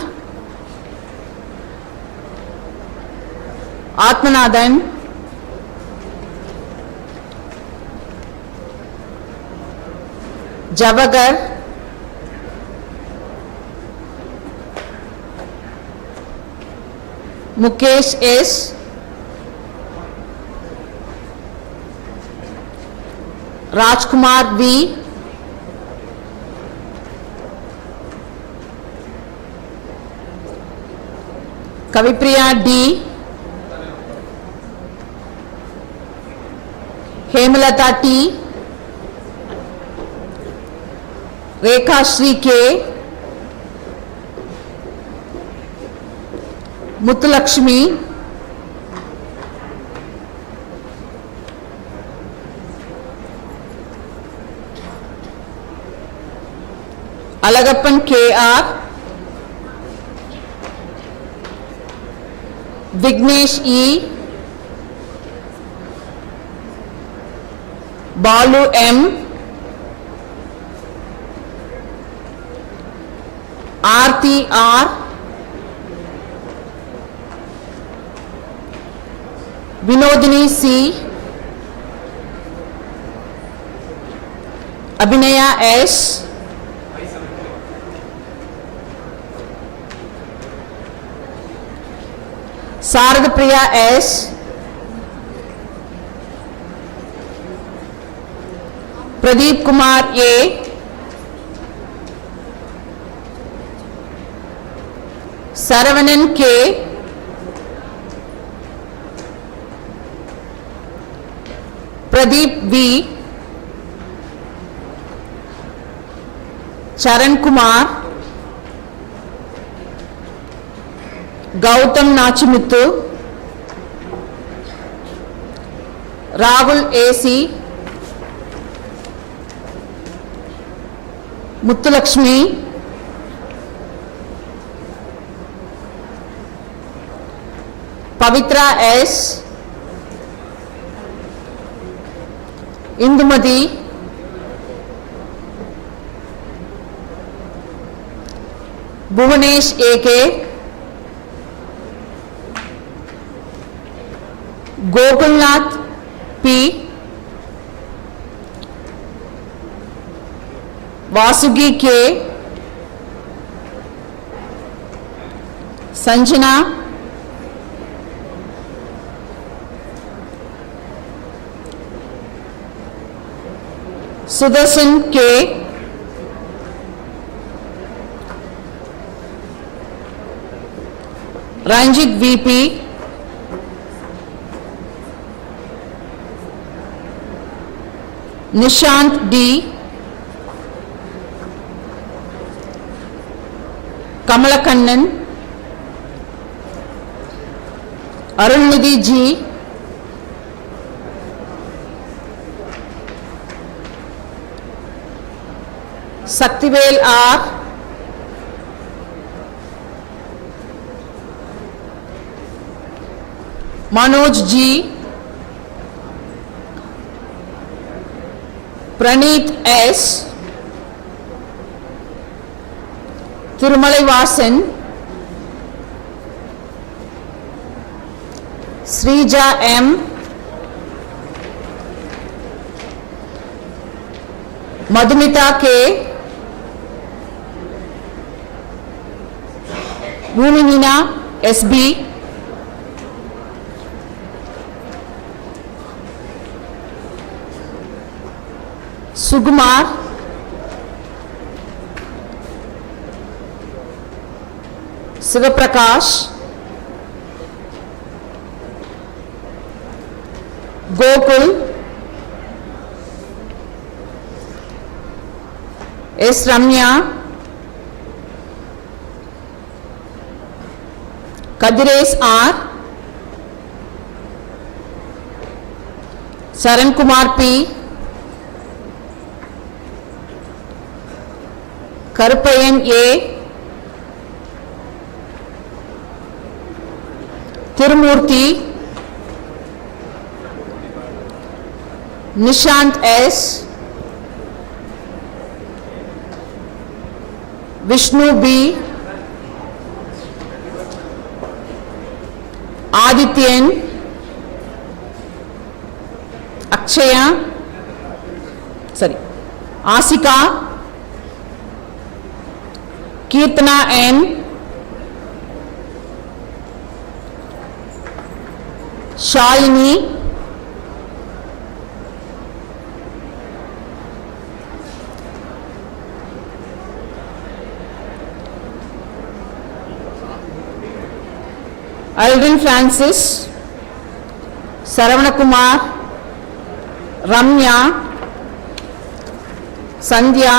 Atmanathan, Javagar, Mukesh S, Rajkumar V, Kavipriya D, Hemalata T, Rekha Shri K, Muthulakshmi, Alagappan KR, Vignesh E, Balu M, Aarti R, Vinodini C, Abhinaya S, Saradapriya S, Pradeep Kumar A, Saravanan K, Pradeep V, Charan Kumar, Gautam Nachimittu, Rahul AC, Muthulakshmi, Pavitra S, Indumati, Bhuvanesh AK, Gokulnath P, Vasugi K, Sanjana, Sudarshan K, Ranjit VP, Nishant D, Saktivel R. Manoj G. Praneeth S. Thirumalai Vasan. Srija M. Madhumita K. Bhuminina SB. Sugumar. Sivaprakash. Gokul. S. Ramya. Kadires R. Saran Kumar P. Karupayan A. Tirumurthy. Nishant S. Vishnu B. Adityan. Akshaya. Asika. Kirtana N. Shalini. Alvin Francis. Saravana Kumar. Ramya. Sandhya.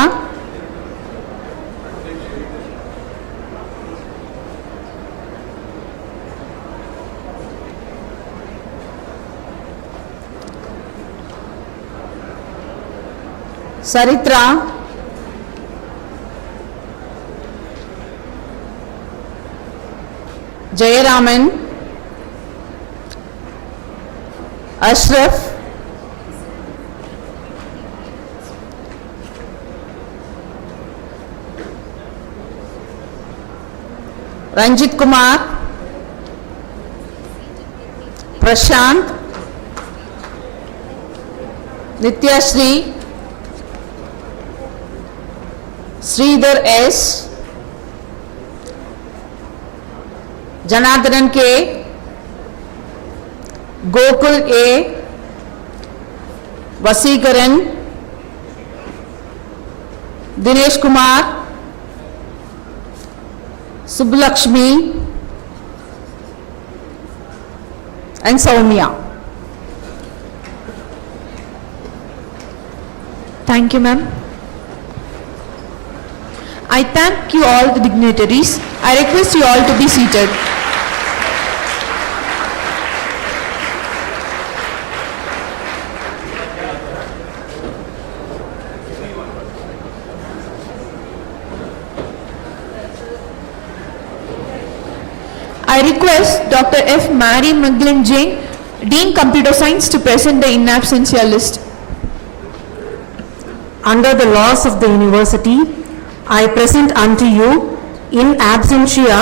Saritra. Jayaraman. Ashraf. Ranjit Kumar. Prashant. Nityashri. Sridhar S. Janardhan K. Gokul A. Vasikaran. Dinesh Kumar. Subbulakshmi and Soumya. Thank you, ma'am. I thank you all the dignitaries. I request you all to be seated. I request Dr. F. Mary Magdalene Jane, Dean Computer Science, to present the in absentia list. Under the laws of the university, I present unto you in absentia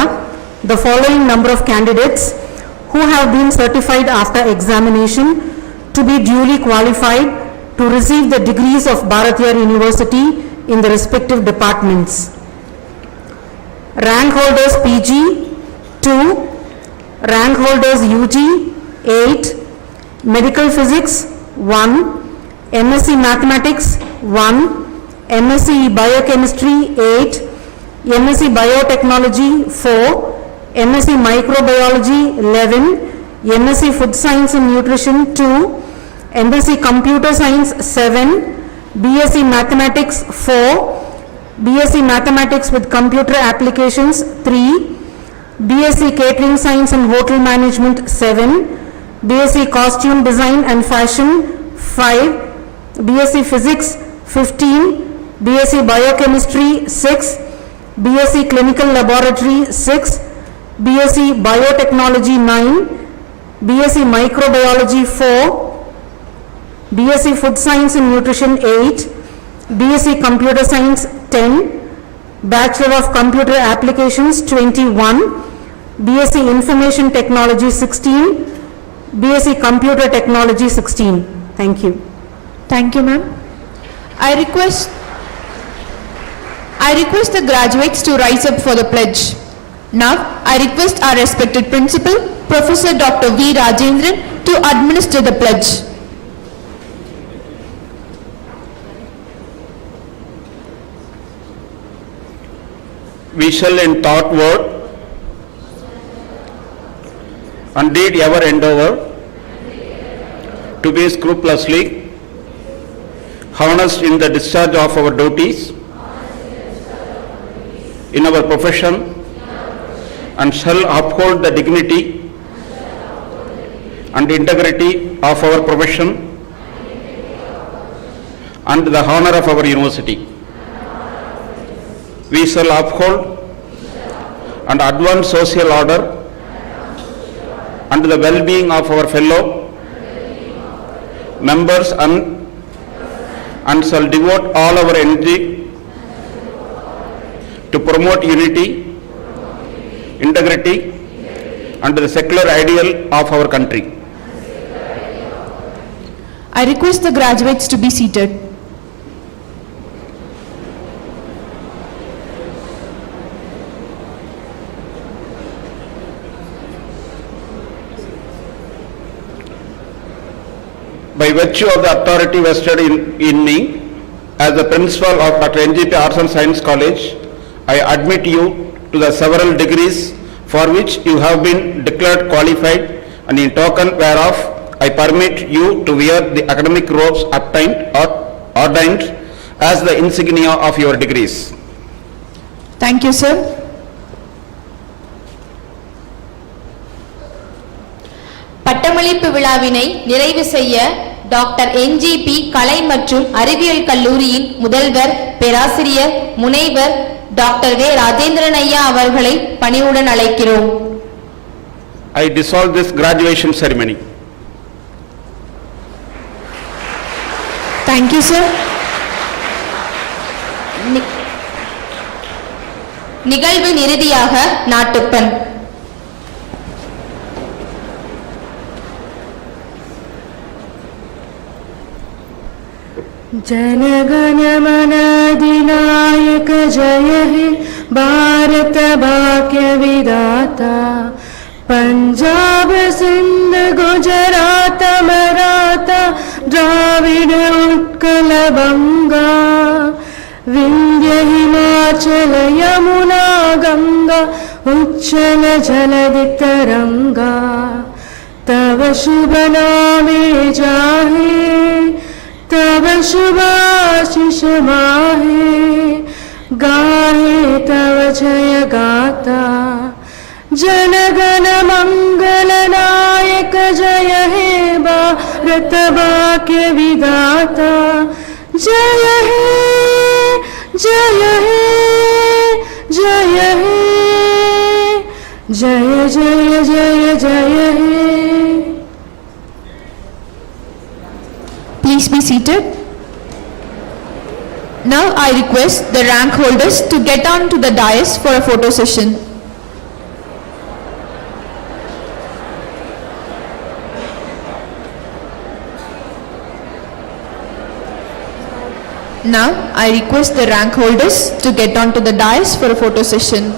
the following number of candidates who have been certified after examination to be duly qualified to receive the degrees of Bharatiyar University in the respective departments. Rank holders PG 2, rank holders UG 8, medical physics 1, MSc mathematics 1, MSc biochemistry 8, MSc biotechnology 4, MSc microbiology 11, MSc food science and nutrition 2, MSc computer science 7, BSc mathematics 4, BSc mathematics with computer applications 3, BSc catering science and hotel management 7, BSc costume design and fashion 5, BSc physics 15, BSc Biochemistry 6, BSc Clinical Laboratory 6, BSc Biotechnology 9, BSc Microbiology 4, BSc Food Science and Nutrition 8, BSc Computer Science 10, Bachelor of Computer Applications 21, BSc Information Technology 16, BSc Computer Technology 16. Thank you. Thank you, ma'am. I request the graduates to rise up for the pledge. Now, I request our respected principal, Professor Dr. V. Rajendran, to administer the pledge. We shall in thought, word, and deed ever endeavor to be scrupulously honest in the discharge of our duties in our profession, and shall uphold the dignity and integrity of our profession and the honor of our university. We shall uphold and advance social order and the well-being of our fellow members and shall devote all our energy to promote unity, integrity and the secular ideal of our country. I request the graduates to be seated. By virtue of the authority vested in me as the principal of Dr.N.G.P Arts and Science College, I admit you to the several degrees for which you have been declared qualified, and in token whereof I permit you to wear the academic robes ordained as the insignia of your degrees. Thank you, sir. பட்டமளிப்பு விழாவினை நிறைவு செய்ய doctor N.G.P கலை மற்றும் அறிவியல் கல்லூரியின் முதல்வர் பேராசிரியர் முனைவர் டாக்டர் வே ராஜேந்திரன் ஐயா அவர்களை பணிவுடன் அழைக்கிறோம். I dissolve this graduation ceremony. Thank you, sir. நிகழ்வின் இறுதியாக நாட்டுப்பண். जनगण मन अधिनायक जय हे भारत भाग्य विधाता पंजाब सिंध गुजरात मराठा द्राविड उत्कल बंगा विंध्य हिमाचल यमुना गंगा उच्चल जलधि तरंगा तव शुभ नामे जाहे तव शुभाशिष माहे गाहे तव जय गाता जनगण मंगल नायक जय हे भारत भाग्य विधाता जय हे जय हे जय हे जय जय जय जय हे. Please be seated. Now I request the rank holders to get on to the dais for a photo session. Now I request the rank holders to get on to the dais for a photo session.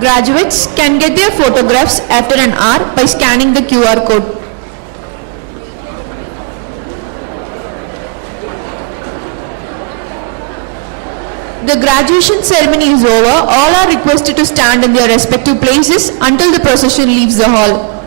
Graduates can get their photographs after an hour by scanning the QR code. The graduation ceremony is over. All are requested to stand in their respective places until the procession leaves the hall.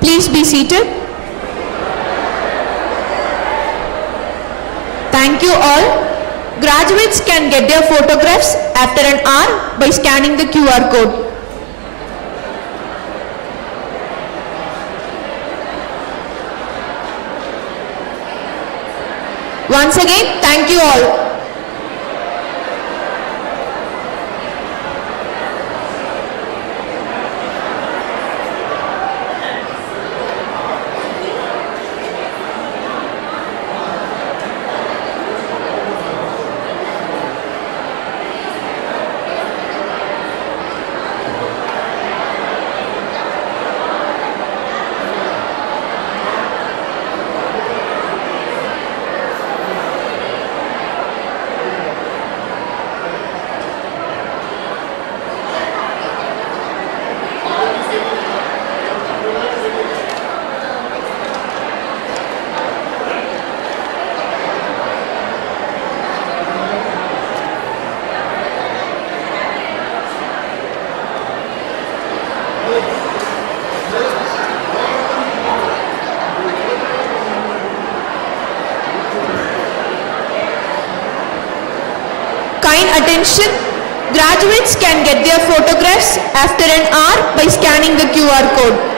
Please be seated. Thank you all. Graduates can get their photographs after an hour by scanning the QR code. Once again, thank you all. kind attention. Graduates can get their photographs after an hour by scanning the QR code.